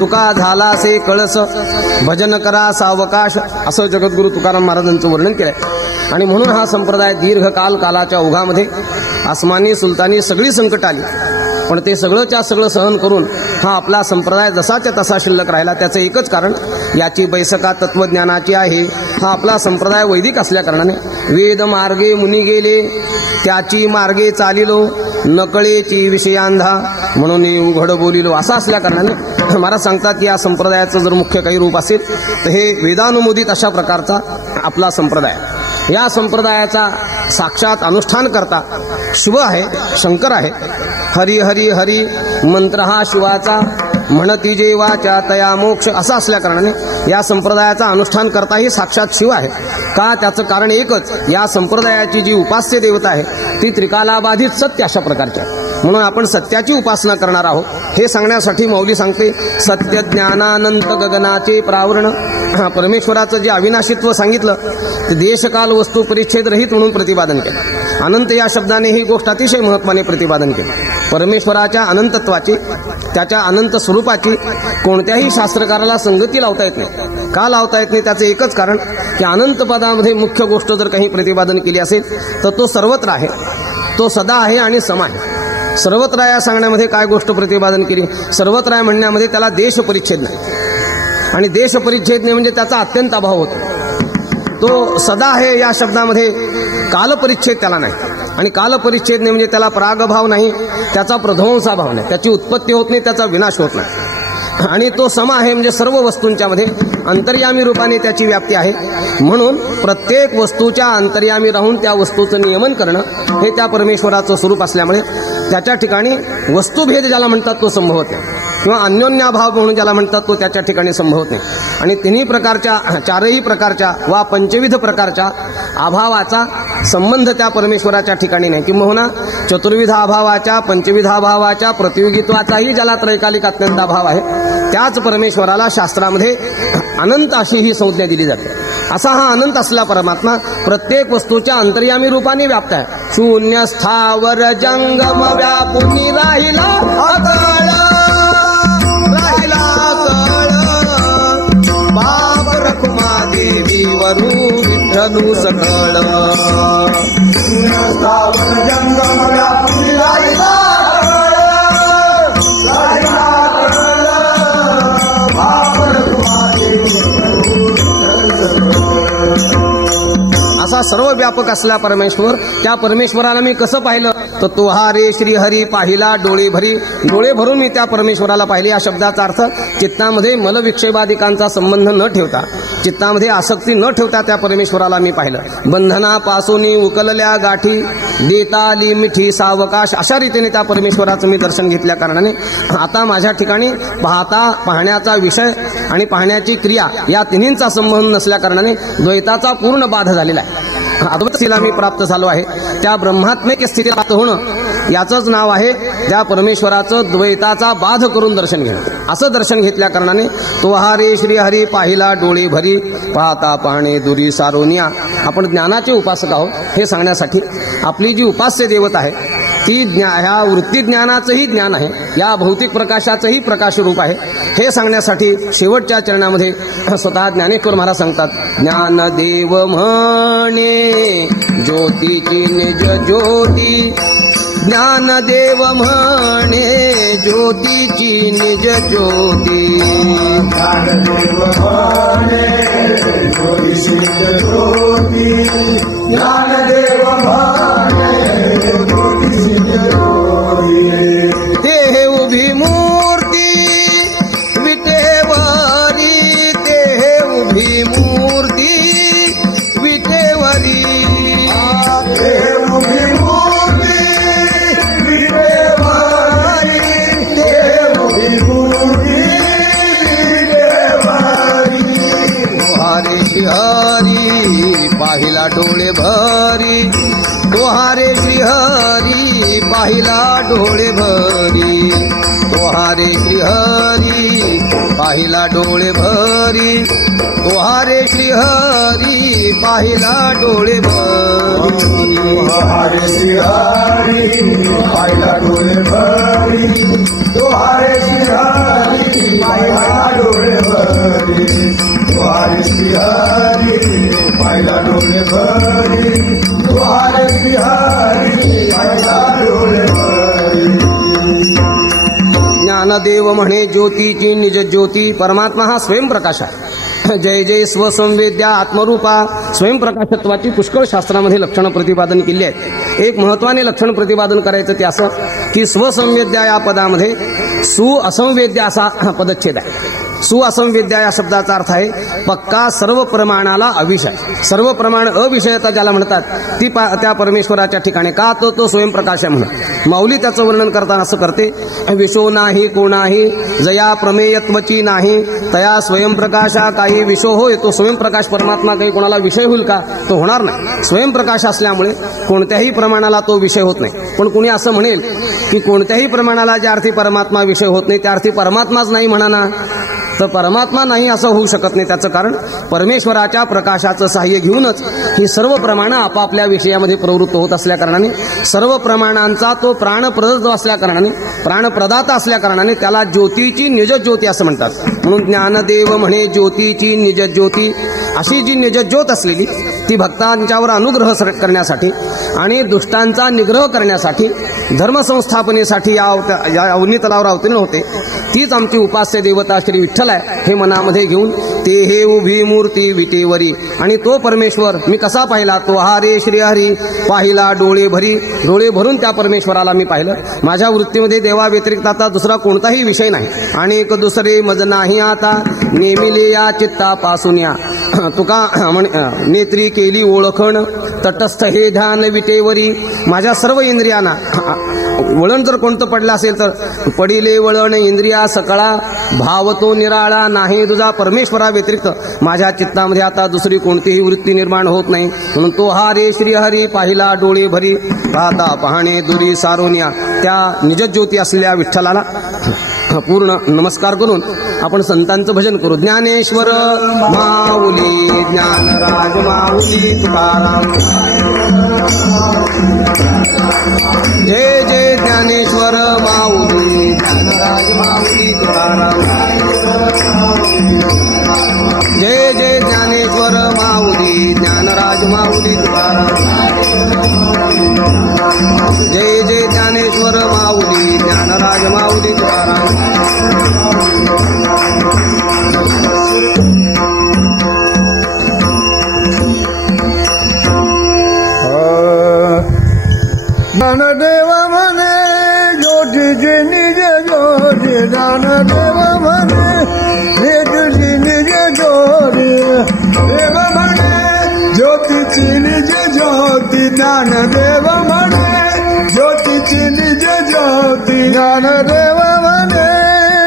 तुका झाला असे कळस, भजन करा सावकाश असं जगद्गुरु तुकाराम महाराजांचं वर्णन केलंय. आणि म्हणून हा संप्रदाय दीर्घकाल कालाच्या ओघामध्ये आसमानी सुलतानी सगळी संकट आली, पण ते सगळंच्या सगळं सहन करून हा आपला संप्रदाय जसाच्या तसा शिल्लक राहिला. त्याचं एकच कारण याची बैसका तत्वज्ञानाची आहे. हा आपला संप्रदाय वैदिक असल्याकारणाने वेद मार्गे मुनी गेले, त्याची मार्गे चालिलो, नकळेची विषयांधा म्हणून उघड बोलिलो असं असल्याकारणाने महाराज सांगतात की या संप्रदायाचं जर मुख्य काही रूप असेल तर हे वेदानुमोदित अशा प्रकारचा आपला संप्रदाय. या संप्रदायाचा साक्षात अनुष्ठान करता शिव आहे, शंकर आहे. हरी हरी हरी मंत्र हा शिवाचा, म्हणती जे वाचा तया मोक्ष असं असल्याकारणाने या संप्रदायाचा अनुष्ठान करता ही साक्षात शिव आहे. का? त्याचं कारण एकच, या संप्रदायाची जी उपास्य देवता आहे ती त्रिकालाबाधित सत्य अशा प्रकारची आहे. म्हणून आपण सत्याची उपासना करणार आहोत हे सांगण्यासाठी माऊली सांगते सत्य ज्ञानानंत गगनाचे प्रावरण. परमेश्वराचं जे अविनाशित्व सांगितलं ते देशकाल वस्तू परिच्छेद रहित म्हणून प्रतिपादन केलं. अनंत या शब्दाने ही गोष्ट अतिशय महत्त्वाने प्रतिपादन केली. परमेश्वराच्या अनंतत्वाची, त्याच्या अनंत स्वरूपाची कोणत्याही शास्त्रकाराला संगती लावता येत नाही. का लावता येत नाही? त्याचं एकच कारण की अनंत पदामध्ये मुख्य गोष्ट जर काही प्रतिपादन केली असेल तर तो सर्वत्र आहे, तो सदा आहे आणि सम आहे. सर्वत्र या सांगण्यामध्ये काय गोष्ट प्रतिपादन केली? सर्वत्र आहे म्हणण्यामध्ये त्याला देश परिच्छेद नाही, आणि देश परिच्छेद नाही म्हणजे त्याचा अत्यंत अभाव होतो. तो सदा आहे या शब्दामध्ये कालपरिच्छेद त्याला नाही, आणि कालपरिच्छेद नाही म्हणजे त्याला प्रागभाव नाही, त्याचा प्रध्वंसाभाव नाही, त्याची उत्पत्ती होत नाही, त्याचा विनाश होत नाही. आणि तो सम आहे म्हणजे सर्व वस्तूंच्या मध्ये अंतर्यामी रूपाने त्याची व्याप्ती आहे. म्हणून प्रत्येक वस्तूच्या अंतर्यामी राहून त्या वस्तूचं नियमन करणं हे त्या परमेश्वराचं स्वरूप असल्यामुळे त्याच्या ठिकाणी वस्तुभेद ज्याला म्हणतात तो संभवत नाही, किंवा अन्योन्याभाव म्हणून ज्याला म्हणतात तो त्याच्या ठिकाणी संभवत नाही. आणि तिन्ही प्रकारच्या, चारही प्रकारच्या वा पंचविध प्रकारच्या अभावाचा संबंध त्या परमेश्वराच्या ठिकाणी नाही. किंबहुना चतुर्विध अभावाच्या, पंचविध अभावाच्या, प्रतियोगित्वाचाही ज्याला त्रैकालिक अत्यंत अभाव आहे त्याच परमेश्वराला शास्त्रामध्ये अनंत अशी ही संज्ञा दिली जाते. असा हा अनंत असला परमात्मा प्रत्येक वस्तूच्या अंतर्यामी रूपाने व्याप्त आहे. शून्य स्थावर जंगम व्यापुनी राहिला अकळ, राहिला अकळ, बाप रखुमा देवी वरू विठ्ठलू सकळ. शून्य स्थावर जंगम व्यापुनी राहिला अकळ, राहिला अकळ, बाप रखुमा देवी वरू विठ्ठल सकळ. असा सर्व व्यापक असला परमेश्वर, त्या परमेश्वराला मी कसं पाहिलं तर तोहारे श्री हरी पाहिला डोळे भरी, डोळे भरून मी त्या परमेश्वराला पाहिले. या शब्दाचा अर्थ चित्तामध्ये मलविक्षेपादिकांचा संबंध न ठेवता, चित्तामध्ये आसक्ती न ठेवता त्या परमेश्वराला मी पाहिलं. बंधनापासून उकलल्या गाठी देता आली मिठी सावकाश, अशा रीतीने त्या परमेश्वराचं मी दर्शन घेतल्या कारणाने आता माझ्या ठिकाणी पाहण्याचा विषय आणि पाहण्याची क्रिया या तिन्हींचा संबंध नसल्या कारणाने द्वैताचा पूर्ण बाध झालेला आहे. अद्वैतीला मी प्राप्त झालो आहे. त्या ब्रह्मात्मिक स्थितीला प्राप्त होणं याचंच नाव आहे त्या परमेश्वराचं द्वैताचा बाध करून दर्शन घेणं. असं दर्शन घेतल्या कारणाने तोहारे श्री हरी पाहिला डोळे भरी, पाहता पाहणे दुरी सारोनिया. आपण ज्ञानाचे उपासक आहोत हे सांगण्यासाठी आपली जी उपास्य देवता आहे ती ह्या वृत्ती ज्ञानाचंही ज्ञान आहे, या भौतिक प्रकाशाचंही प्रकाश रूप आहे हे सांगण्यासाठी शेवटच्या चरणामध्ये स्वतः ज्ञानेश्वर महाराज सांगतात, ज्ञानदेव म्हणे ज्योतीची निज ज्योती, ज्ञानदेव म्हणे ज्योतीची निज ज्योती, ज्ञानदेव म्हणे ज्योतीची निज ज्योती, ज्ञानदेव म्हणे ज्योतीची निज ज्योती. ते उभी मूर्ती विटेवरी, ते उभी मूर्ती विटेवरी, हरी पाहिला डोळे भरी, तोहारे श्री हरी पाहिला डोळे भरी, तोहारे श्री हरी पाहिला डोळे भरी, तोहारे श्री हरी पाहिला डोळे भरी, तोहारे श्री हरी पाहिला डोळे भरी, तोहारे श्री हरी पाहिला डोळे भरी, तोहारे श्री हरी पाहिला डोळे भरी, तोहारे श्री हरी पाहिला डोळे भरी. ज्ञानदेव म्हणे ज्योतीची निज ज्योती. परमात्मा हा स्वयंप्रकाश आहे. जय जय स्वसंवेद्या आत्मरूपा. स्वयंप्रकाशत्वाची पुष्कळ शास्त्रामध्ये लक्षणं प्रतिपादन केली आहेत. एक महत्वाने लक्षण प्रतिपादन करायचं ते असं की स्वसंवेद्या या पदामध्ये सु असंवेद्या असा पदच्छेद आहे. सुअसंवेद्या या शब्दाचा अर्थ आहे पक्का सर्व प्रमाणाला अविषय. सर्व प्रमाण अविषयता ज्याला म्हणतात ती त्या परमेश्वराच्या ठिकाणी का तो स्वयंप्रकाश आहे म्हणून माऊली त्याचं वर्णन करताना असं करते, विशो नाही कोणाही जया प्रमेयत्वची नाही, तया स्वयंप्रकाशा काही विशो होय. तो स्वयंप्रकाश परमात्मा काही कोणाला विषय होईल का? तो होणार नाही. स्वयंप्रकाश असल्यामुळे कोणत्याही प्रमाणाला तो विषय होत नाही. पण कुणी असं म्हणेल की कोणत्याही प्रमाणाला ज्या अर्थी परमात्मा विषय होत नाही त्या अर्थी परमात्माच नाही म्हणा ना, तर परमात्मा नाही असं होऊ शकत नाही. त्याचं कारण परमेश्वराच्या प्रकाशाचं सहाय्य घेऊनच ही सर्व प्रमाणं आपापल्या विषयामध्ये प्रवृत्त होत असल्या कारणाने सर्व प्रमाणांचा तो प्राणप्रद असल्या कारणाने प्राणप्रदाता असल्या कारणाने त्याला ज्योतीची निज ज्योती असं म्हणतात. म्हणून ज्ञानदेव म्हणे ज्योतीची निज ज्योती. अशी जी निज ज्योत असलेली ती भक्तांच्यावर अनुग्रह करण्यासाठी आणि दुष्टांचा निग्रह करण्यासाठी धर्मसंस्थापनेसाठी या अवनी तलावर अवतीर्ण होते. तीच आमची उपास्य देवता श्री विठ्ठल आहे हे मनामध्ये घेऊन ते हे उभी मूर्ती विटेवरी. आणि तो परमेश्वर मी कसा पाहिला? तो हारे श्रीहरी पाहिला डोळे भरी. डोळे भरून त्या परमेश्वराला मी पाहिलं. माझ्या वृत्तीमध्ये देवा व्यतिरिक्त आता दुसरा कोणताही विषय नाही आणि एक दुसरे मज नाही आता नेमिले या चित्तापासून या. तुका नेत्री केली ओळखण तटस्थ हे ध्यान विटेवरी. माझ्या सर्व इंद्रियांना वळण जर कोणतं पडलं असेल तर पडिले वळण इंद्रिया सकळा भाव तो निराळा नाही तुझा. परमेश्वरा व्यतिरिक्त माझ्या चित्तामध्ये आता दुसरी कोणतीही वृत्ती निर्माण होत नाही. म्हणून तो हा रे श्रीहरी पाहिला डोळे भरी पाहता पाहणे दुरी सारोनिया. त्या निजज्योती असलेल्या विठ्ठलाला पूर्ण नमस्कार करून आपण संतांचं भजन करू. ज्ञानेश्वर माऊली ज्ञानराज माऊली तुकाराम. जय जय ज्ञानेश्वर माऊली ज्ञानराज माऊली तुकाराम. जय जय ज्ञानेश्वर माऊली ज्ञानराज माऊली तुकाराम. जय जय ज्ञानेश्वर माऊली ज्ञानराज माऊली तुकाराम. ज्ञानदेव म्हणे ज्योतीची निज ज्योती ज्ञानदेव म्हणे ज्योतीची निज ज्योती देव म्हणे ज्योतीची निज ज्योती ज्ञानदेव म्हणे ज्योतीची निज ज्योती ज्ञानदेव म्हणे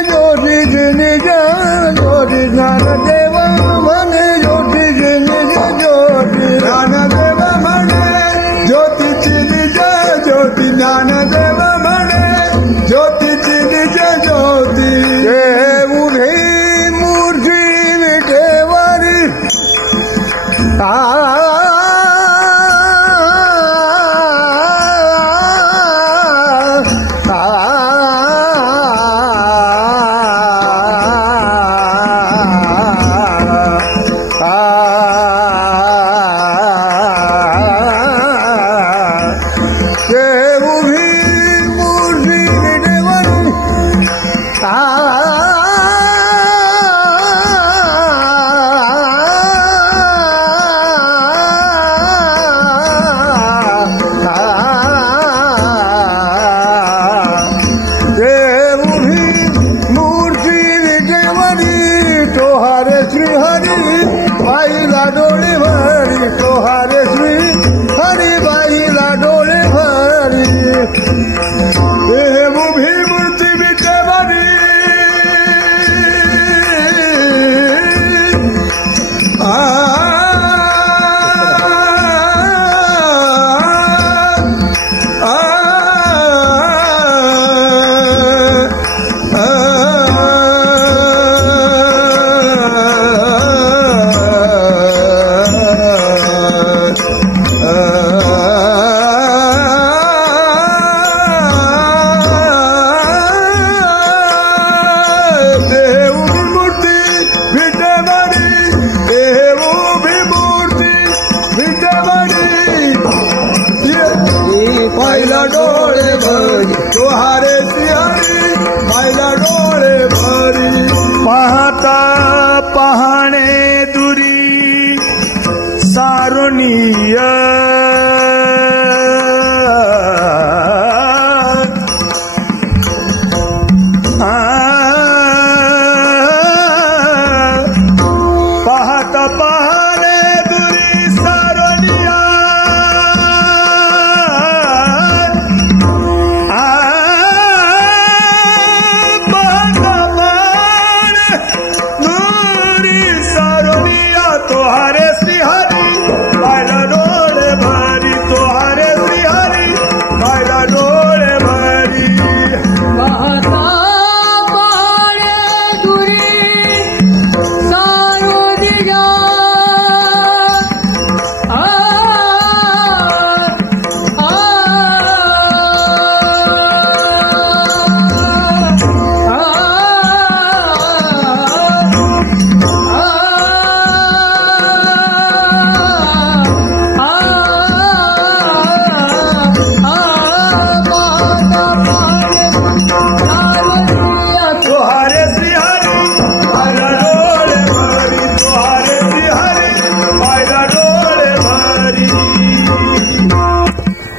ज्योतीची निज ज्योती ज्ञानदेव म्हणे ज्योतीची निज ज्योती ज्ञानदेव म्हणे ज्योतीची निज ज्योती ज्ञानदेव म्हणे ज्योतीची निज ज्योती उभी मूर्ती विटेवारी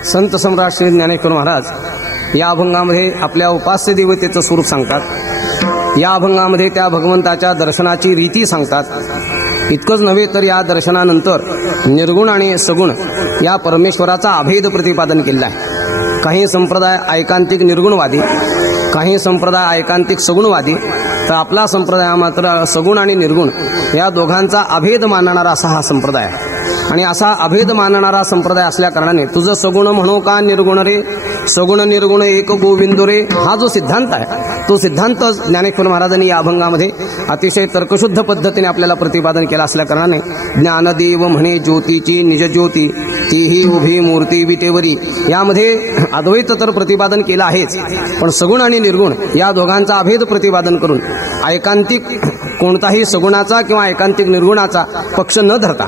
संत सम्राट श्री ज्ञानेश्वर महाराज या अभंगामध्ये आपल्या उपास्य देवतेचं स्वरूप सांगतात. या अभंगामध्ये त्या भगवंताच्या दर्शनाची रीती सांगतात. इतकंच नव्हे तर या दर्शनानंतर निर्गुण आणि सगुण या परमेश्वराचा अभेद प्रतिपादन केलेला आहे. काही संप्रदाय ऐकांतिक निर्गुणवादी, काही संप्रदाय ऐकांतिक सगुणवादी, तर आपला संप्रदाय मात्र सगुण आणि निर्गुण या दोघांचा अभेद मानणारा असा हा संप्रदाय आहे. आणि असा अभेद मानणारा संप्रदाय असल्या कारणाने तुझं सगुण म्हणो का निर्गुण रे, सगुण निर्गुण एक गोविंद रे, हा जो सिद्धांत आहे तो सिद्धांत ज्ञानेश्वर महाराजांनी या अभंगामध्ये अतिशय तर्कशुद्ध पद्धतीने आपल्याला प्रतिपादन केला असल्या कारणाने ज्ञानदेव म्हणे ज्योतीची निज ज्योती तीही उभी मूर्ती विटेवरी, यामध्ये अद्वैत तर प्रतिपादन केलं आहेच, पण सगुण आणि निर्गुण या दोघांचा अभेद प्रतिपादन करून ऐकांतिक कोणताही सगुणाचा किंवा एकांतिक निर्गुणाचा पक्ष न धरता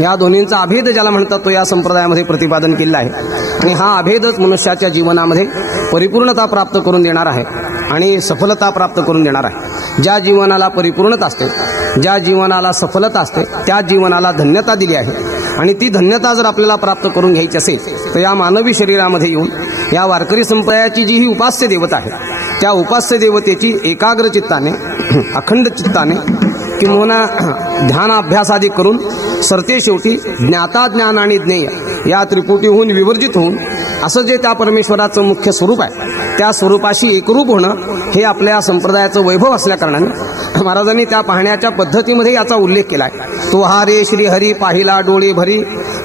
या दोन्हींचा अभेद ज्याला म्हणतात तो या संप्रदायामध्ये प्रतिपादन केलेला आहे. आणि हा अभेदच मनुष्याच्या जीवनामध्ये परिपूर्णता प्राप्त करून देणार आहे आणि सफलता प्राप्त करून देणार आहे. ज्या जीवनाला परिपूर्णता असते, ज्या जीवनाला सफलता असते, त्या जीवनाला धन्यता दिली आहे. आणि ती धन्यता जर आपल्याला प्राप्त करून घ्यायची असेल तर या मानवी शरीरामध्ये येऊन या वारकरी संप्रदायाची जी ही उपास्य देवता आहे, त्या उपास्य देवतेची एकाग्र चित्ताने, अखंड चित्ताने किंवा ध्यान अभ्यास आदी करून सरते शेवटी ज्ञाता ज्ञान आणि ज्ञेय या त्रिपुटीहून विवर्जित होऊन असं जे त्या परमेश्वराचं मुख्य स्वरूप आहे, त्या स्वरूपाशी एकरूप होणं हे आपल्या संप्रदायाचं वैभव असल्या कारणाने महाराजांनी त्या पाहण्याच्या पद्धतीमध्ये याचा उल्लेख केला आहे. तो हा रे श्री हरी पाहिला डोळे भरी,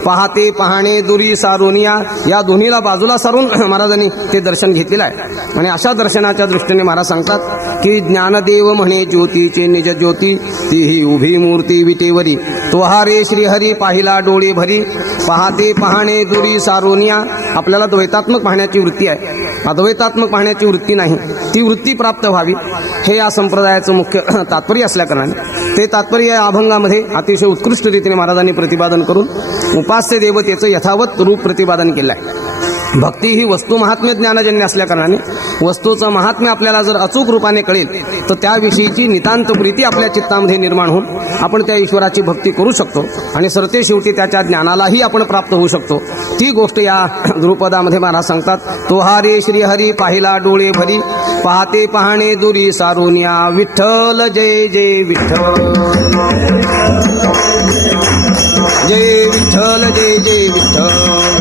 पाहते पाहणे दुरी सारोनिया, या दोन्हीला बाजूला सारून महाराजांनी ते दर्शन घेतलेलं आहे. आणि अशा दर्शनाच्या दृष्टीने महाराज सांगतात की ज्ञानदेव म्हणे ज्योतीचे निज ज्योती, तीही उभी मूर्ती विटेवरी. तो हा रे श्री हरी पाहिला डोळे भरी, पाहते पाहणे दुरी सारोनिया. आपल्याला द्वैतात्मक पाहण्याची वृत्ती आहे, अद्वैतात्मक पाहण्याची वृत्ती नाही. ती वृत्ती प्राप्त व्हावी हे या संप्रदायाचं मुख्य तात्पर्य असल्याकारणाने ते तात्पर्य या अभंगामध्ये अतिशय उत्कृष्ट रीतीने महाराजांनी प्रतिपादन करून उपास्य देवतेचं यथावत रूप प्रतिपादन केलं आहे. भक्ती ही वस्तू महात्म्य ज्ञानजन्य असल्याकारणाने वस्तूचं महात्म्य आपल्याला जर अचूक रूपाने कळेल तर त्याविषयीची नितांत प्रीती आपल्या चित्तामध्ये निर्माण होऊन आपण त्या ईश्वराची भक्ती करू शकतो आणि सरते शेवटी त्याच्या ज्ञानालाही आपण प्राप्त होऊ शकतो. ती गोष्ट या द्रुपदामध्ये महाराज सांगतात. तो हा रे श्री हरी पाहिला डोळे भरी, पाहते पाहणे दुरी सारोनिया. विठ्ठल जय जय विठ्ठल, जय विठ्ठल जय जय विठ्ठल.